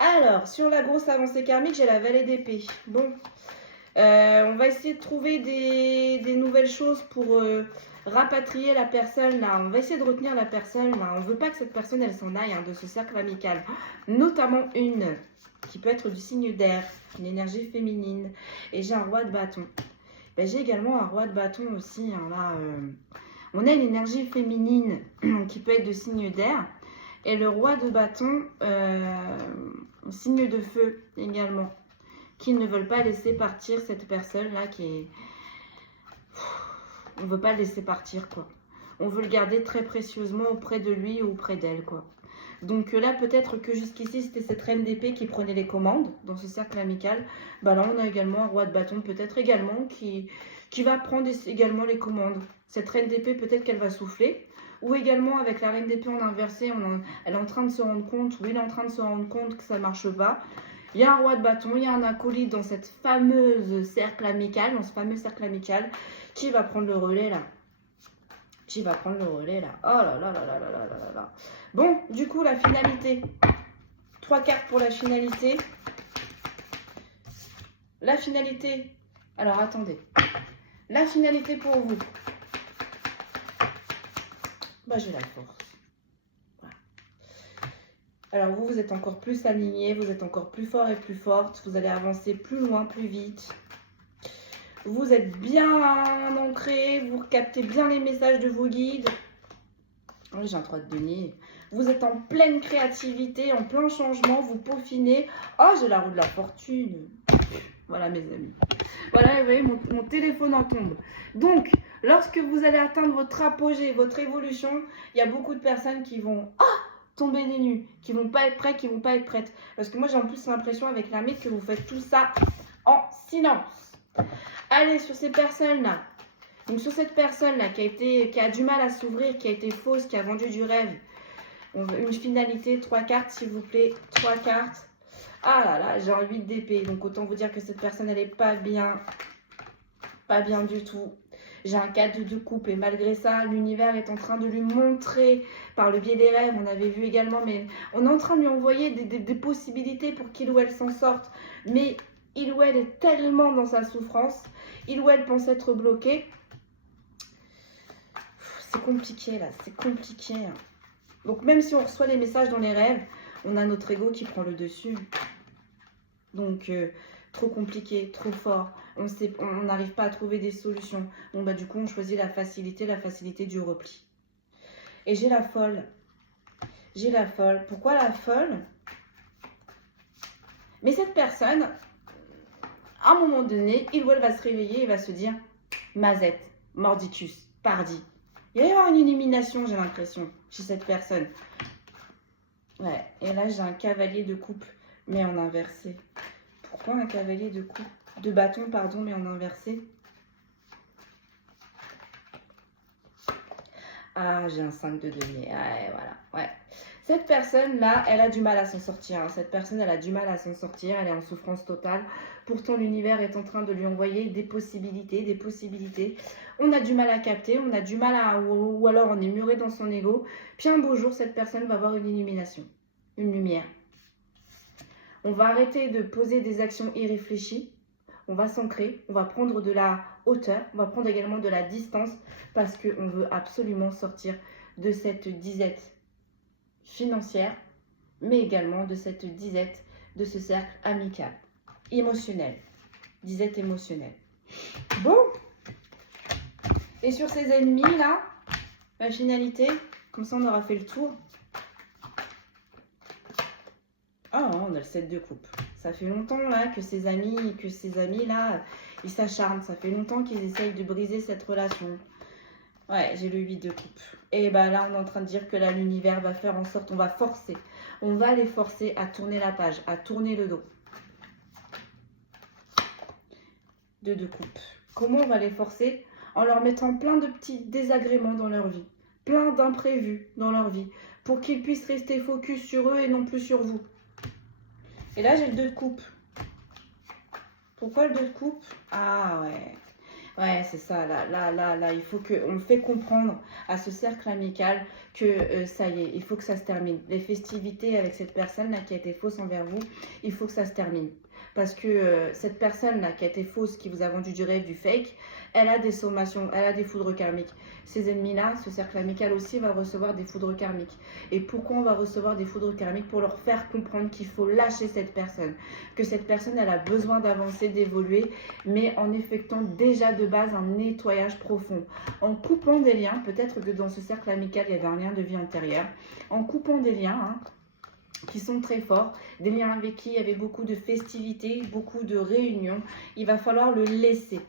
Alors, sur la grosse avancée karmique, j'ai la vallée d'épée. Bon, on va essayer de trouver des nouvelles choses pour rapatrier la personne là. On va essayer de retenir la personne là. On ne veut pas que cette personne elle s'en aille de ce cercle amical. Notamment une qui peut être du signe d'air, une énergie féminine. Et j'ai un roi de bâton. Ben, j'ai également un roi de bâton aussi. Hein, là, on a une énergie féminine qui peut être de signe d'air. Et le roi de bâton, signe de feu également. Qui ne veulent pas laisser partir cette personne-là qui est... On ne veut pas le laisser partir, quoi. On veut le garder très précieusement auprès de lui ou auprès d'elle, quoi. Donc là, peut-être que jusqu'ici, c'était cette reine d'épée qui prenait les commandes dans ce cercle amical. Bah là, on a également un roi de bâton, peut-être également, qui va prendre également les commandes. Cette reine d'épée, peut-être qu'elle va souffler. Ou également, avec la reine d'épée en inversé, elle est en train de se rendre compte, ou il est en train de se rendre compte que ça ne marche pas. Il y a un roi de bâton, il y a un acolyte dans cette fameuse cercle amical, dans ce fameux cercle amical, qui va prendre le relais là. Qui va prendre le relais là. Oh là là là là là là là là. Bon, du coup, la finalité. 3 cartes pour la finalité. La finalité. Alors, attendez. La finalité pour vous. Bah, j'ai la force. Alors vous êtes encore plus aligné, vous êtes encore plus fort et plus forte, vous allez avancer plus loin, plus vite. Vous êtes bien ancré, vous captez bien les messages de vos guides. Oui, j'ai un 3 de denier. Vous êtes en pleine créativité, en plein changement, vous peaufinez. Oh, j'ai la roue de la fortune. Voilà mes amis. Voilà, vous voyez, mon téléphone en tombe. Donc, lorsque vous allez atteindre votre apogée, votre évolution, il y a beaucoup de personnes qui vont... tomber des nues, qui vont pas être prêts, qui vont pas être prêtes. Parce que moi, j'ai en plus l'impression avec l'ermite que vous faites tout ça en silence. Allez, sur ces personnes-là. Donc, sur cette personne-là qui a du mal à s'ouvrir, qui a été fausse, qui a vendu du rêve. On veut une finalité, 3 cartes, s'il vous plaît. 3 cartes. Ah là là, j'ai un 8 d'épée. Donc, autant vous dire que cette personne, elle est pas bien. Pas bien du tout. J'ai un 4 de coupe et malgré ça, l'univers est en train de lui montrer par le biais des rêves, on avait vu également, mais on est en train de lui envoyer des possibilités pour qu'il ou elle s'en sorte. Mais il ou elle est tellement dans sa souffrance, il ou elle pense être bloqué. C'est compliqué là, c'est compliqué. Hein. Donc même si on reçoit les messages dans les rêves, on a notre ego qui prend le dessus. Donc... trop compliqué, trop fort, on n'arrive pas à trouver des solutions. Bon bah du coup on choisit la facilité du repli. Et j'ai la folle. J'ai la folle. Pourquoi la folle? Mais cette personne, à un moment donné, il ou elle va se réveiller et va se dire Mazette, mordicus, pardi. Il va y avoir une illumination, j'ai l'impression, chez cette personne. Ouais, et là j'ai un cavalier de coupe, mais en inversé. Pourquoi un cavalier de bâton, pardon, mais en inversé? Ah, j'ai un 5 de denier. Ah, ouais, voilà. Ouais. Cette personne-là, elle a du mal à s'en sortir. Hein. Cette personne, elle a du mal à s'en sortir. Elle est en souffrance totale. Pourtant, l'univers est en train de lui envoyer des possibilités, des possibilités. On a du mal à capter, on a du mal à... Ou alors on est muré dans son ego. Puis un beau jour, cette personne va avoir une illumination, une lumière. On va arrêter de poser des actions irréfléchies. On va s'ancrer, on va prendre de la hauteur, on va prendre également de la distance parce qu'on veut absolument sortir de cette disette financière, mais également de cette disette, de ce cercle amical, émotionnel, disette émotionnelle. Bon, et sur ces ennemis-là, la finalité, comme ça on aura fait le tour. Ah, on a le 7 de coupe. Ça fait longtemps là que ces amis là, ils s'acharnent. Ça fait longtemps qu'ils essayent de briser cette relation. Ouais, j'ai le 8 de coupe. Et bah là, on est en train de dire que là, l'univers va faire en sorte, on va forcer. On va les forcer à tourner la page, à tourner le dos. 2 de coupe. Comment on va les forcer? En leur mettant plein de petits désagréments dans leur vie. Plein d'imprévus dans leur vie. Pour qu'ils puissent rester focus sur eux et non plus sur vous. Et là, j'ai le 2 de coupe. Pourquoi le 2 de coupe? Ah ouais. Ouais, c'est ça. Là, il faut qu'on fait comprendre à ce cercle amical que ça y est, il faut que ça se termine. Les festivités avec cette personne-là qui a été fausse envers vous, il faut que ça se termine. Parce que cette personne-là qui a été fausse, qui vous a vendu du rêve, du fake, elle a des sommations, elle a des foudres karmiques. Ces ennemis-là, ce cercle amical aussi va recevoir des foudres karmiques. Et pourquoi on va recevoir des foudres karmiques? Pour leur faire comprendre qu'il faut lâcher cette personne. Que cette personne, elle a besoin d'avancer, d'évoluer, mais en effectuant déjà de base un nettoyage profond. En coupant des liens, peut-être que dans ce cercle amical, il y avait un lien de vie antérieure. En coupant des liens, qui sont très forts, des liens avec qui il y avait beaucoup de festivités, beaucoup de réunions. Il va falloir le laisser.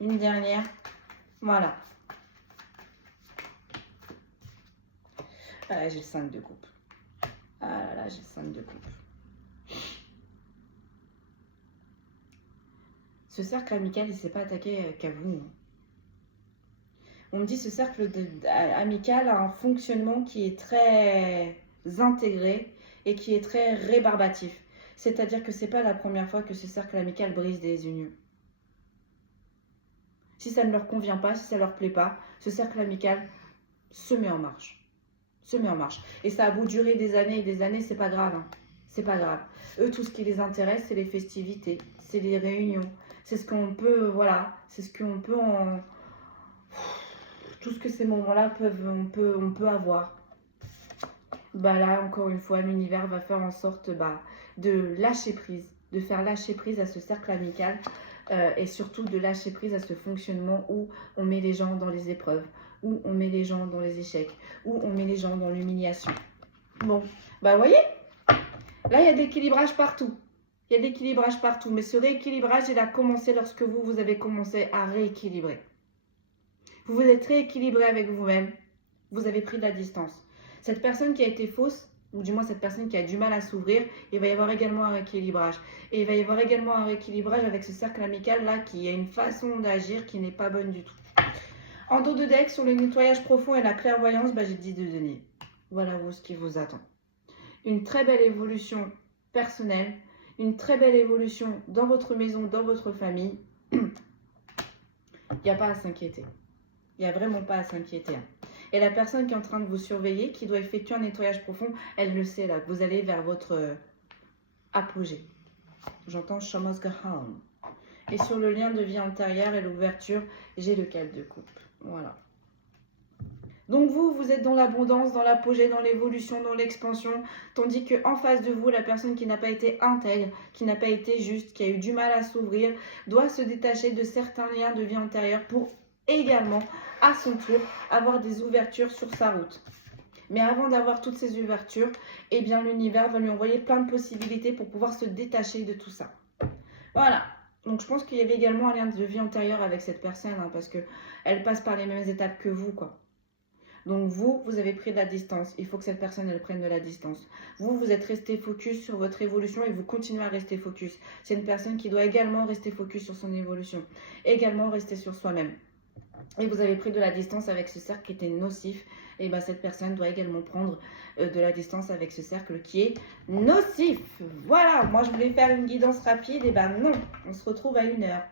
Une dernière. Voilà. Ah là, j'ai le 5 de coupe. Ah là, j'ai le 5 de coupe. Ce cercle amical, il ne s'est pas attaqué qu'à vous. On me dit ce cercle amical a un fonctionnement qui est très intégré et qui est très rébarbatif. C'est-à-dire que ce n'est pas la première fois que ce cercle amical brise des unions. Si ça ne leur convient pas, si ça ne leur plaît pas, ce cercle amical se met en marche. Se met en marche. Et ça a beau durer des années, c'est pas grave. C'est pas grave. Eux, tout ce qui les intéresse, c'est les festivités, c'est les réunions. C'est ce qu'on peut, voilà, c'est ce qu'on peut en... Tout ce que ces moments-là on peut avoir. Bah là, encore une fois, l'univers va faire en sorte de lâcher prise, de faire lâcher prise à ce cercle amical et surtout de lâcher prise à ce fonctionnement où on met les gens dans les épreuves, où on met les gens dans les échecs, où on met les gens dans l'humiliation. Bon, bah vous voyez, là il y a de l'équilibrage partout. Il y a de l'équilibrage partout, mais ce rééquilibrage, il a commencé lorsque vous avez commencé à rééquilibrer. Vous vous êtes rééquilibré avec vous-même, vous avez pris de la distance. Cette personne qui a été fausse, ou du moins cette personne qui a du mal à s'ouvrir, il va y avoir également un rééquilibrage. Et il va y avoir également un rééquilibrage avec ce cercle amical là qui a une façon d'agir qui n'est pas bonne du tout. En dos de deck, sur le nettoyage profond et la clairvoyance, j'ai dit de donner. Voilà ce qui vous attend. Une très belle évolution personnelle, une très belle évolution dans votre maison, dans votre famille. Il n'y a pas à s'inquiéter. Il n'y a vraiment pas à s'inquiéter. Et la personne qui est en train de vous surveiller, qui doit effectuer un nettoyage profond, elle le sait là, que vous allez vers votre apogée. J'entends Shamos Gahan. Et sur le lien de vie antérieure et l'ouverture, j'ai le 4 de coupe. Voilà. Donc vous êtes dans l'abondance, dans l'apogée, dans l'évolution, dans l'expansion, tandis qu'en face de vous, la personne qui n'a pas été intègre, qui n'a pas été juste, qui a eu du mal à s'ouvrir, doit se détacher de certains liens de vie antérieure pour également, à son tour, avoir des ouvertures sur sa route. Mais avant d'avoir toutes ces ouvertures, eh bien l'univers va lui envoyer plein de possibilités pour pouvoir se détacher de tout ça. Voilà. Donc je pense qu'il y avait également un lien de vie antérieure avec cette personne, parce qu'elle passe par les mêmes étapes que vous, quoi. Donc vous avez pris de la distance. Il faut que cette personne, elle prenne de la distance. Vous êtes resté focus sur votre évolution et vous continuez à rester focus. C'est une personne qui doit également rester focus sur son évolution. Également rester sur soi-même. et vous avez pris de la distance avec ce cercle qui était nocif, et bien cette personne doit également prendre de la distance avec ce cercle qui est nocif. Voilà, moi je voulais faire une guidance rapide, et ben non, on se retrouve à 1 heure.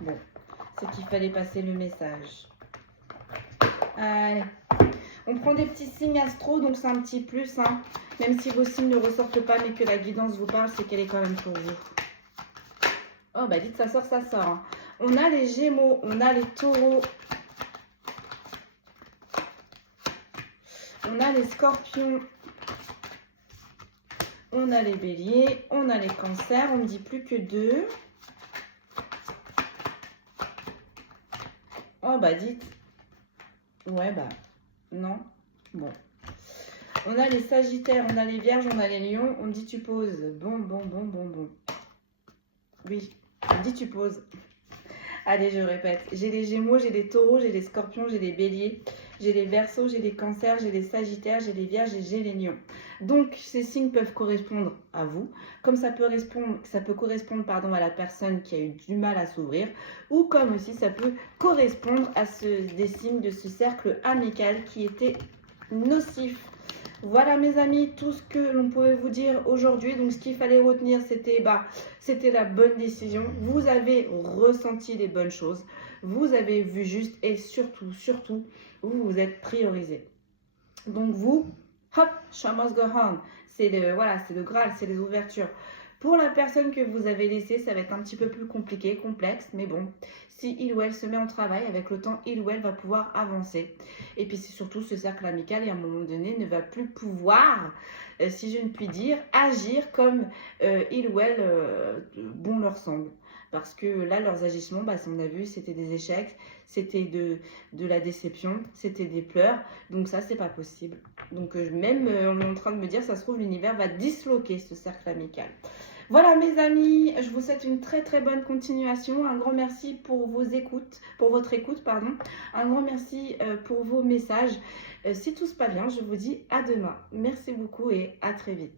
Bon, c'est qu'il fallait passer le message. Allez, on prend des petits signes astro, donc c'est un petit plus, hein. Même si vos signes ne ressortent pas, mais que la guidance vous parle, c'est qu'elle est quand même pour vous. Oh, bah dites ça sort, ça sort. Hein. On a les Gémeaux, on a les Taureaux, on a les Scorpions, on a les Béliers, on a les Cancers, on ne dit plus que 2. Oh, bah dites. Ouais, bah non. Bon. On a les Sagittaires, on a les Vierges, on a les Lions. On me dit tu poses. Bon. Oui, on me dit tu poses. Allez, je répète. J'ai les Gémeaux, j'ai les Taureaux, j'ai les Scorpions, j'ai les Béliers, j'ai les Verseaux, j'ai les Cancers, j'ai les Sagittaires, j'ai les Vierges et j'ai les Lions. Donc, ces signes peuvent correspondre à vous, comme ça peut correspondre à la personne qui a eu du mal à s'ouvrir, ou comme aussi ça peut correspondre à des signes de ce cercle amical qui était nocif. Voilà mes amis, tout ce que l'on pouvait vous dire aujourd'hui. Donc ce qu'il fallait retenir, c'était la bonne décision. Vous avez ressenti les bonnes choses. Vous avez vu juste et surtout, vous vous êtes priorisé. Donc vous, hop, show must go on. C'est le Graal, c'est les ouvertures. Pour la personne que vous avez laissée, ça va être un petit peu plus compliqué, complexe, mais bon, si il ou elle se met en travail, avec le temps, il ou elle va pouvoir avancer. Et puis c'est surtout ce cercle amical, et à un moment donné, ne va plus pouvoir, si je ne puis dire, agir comme il ou elle bon leur semble. Parce que là, leurs agissements, on a vu, c'était des échecs, c'était de la déception, c'était des pleurs. Donc ça, c'est pas possible. Donc même, on est en train de me dire, ça se trouve, l'univers va disloquer ce cercle amical. Voilà mes amis, je vous souhaite une très très bonne continuation. Un grand merci pour votre écoute. Un grand merci pour vos messages. Si tout se passe bien, je vous dis à demain. Merci beaucoup et à très vite.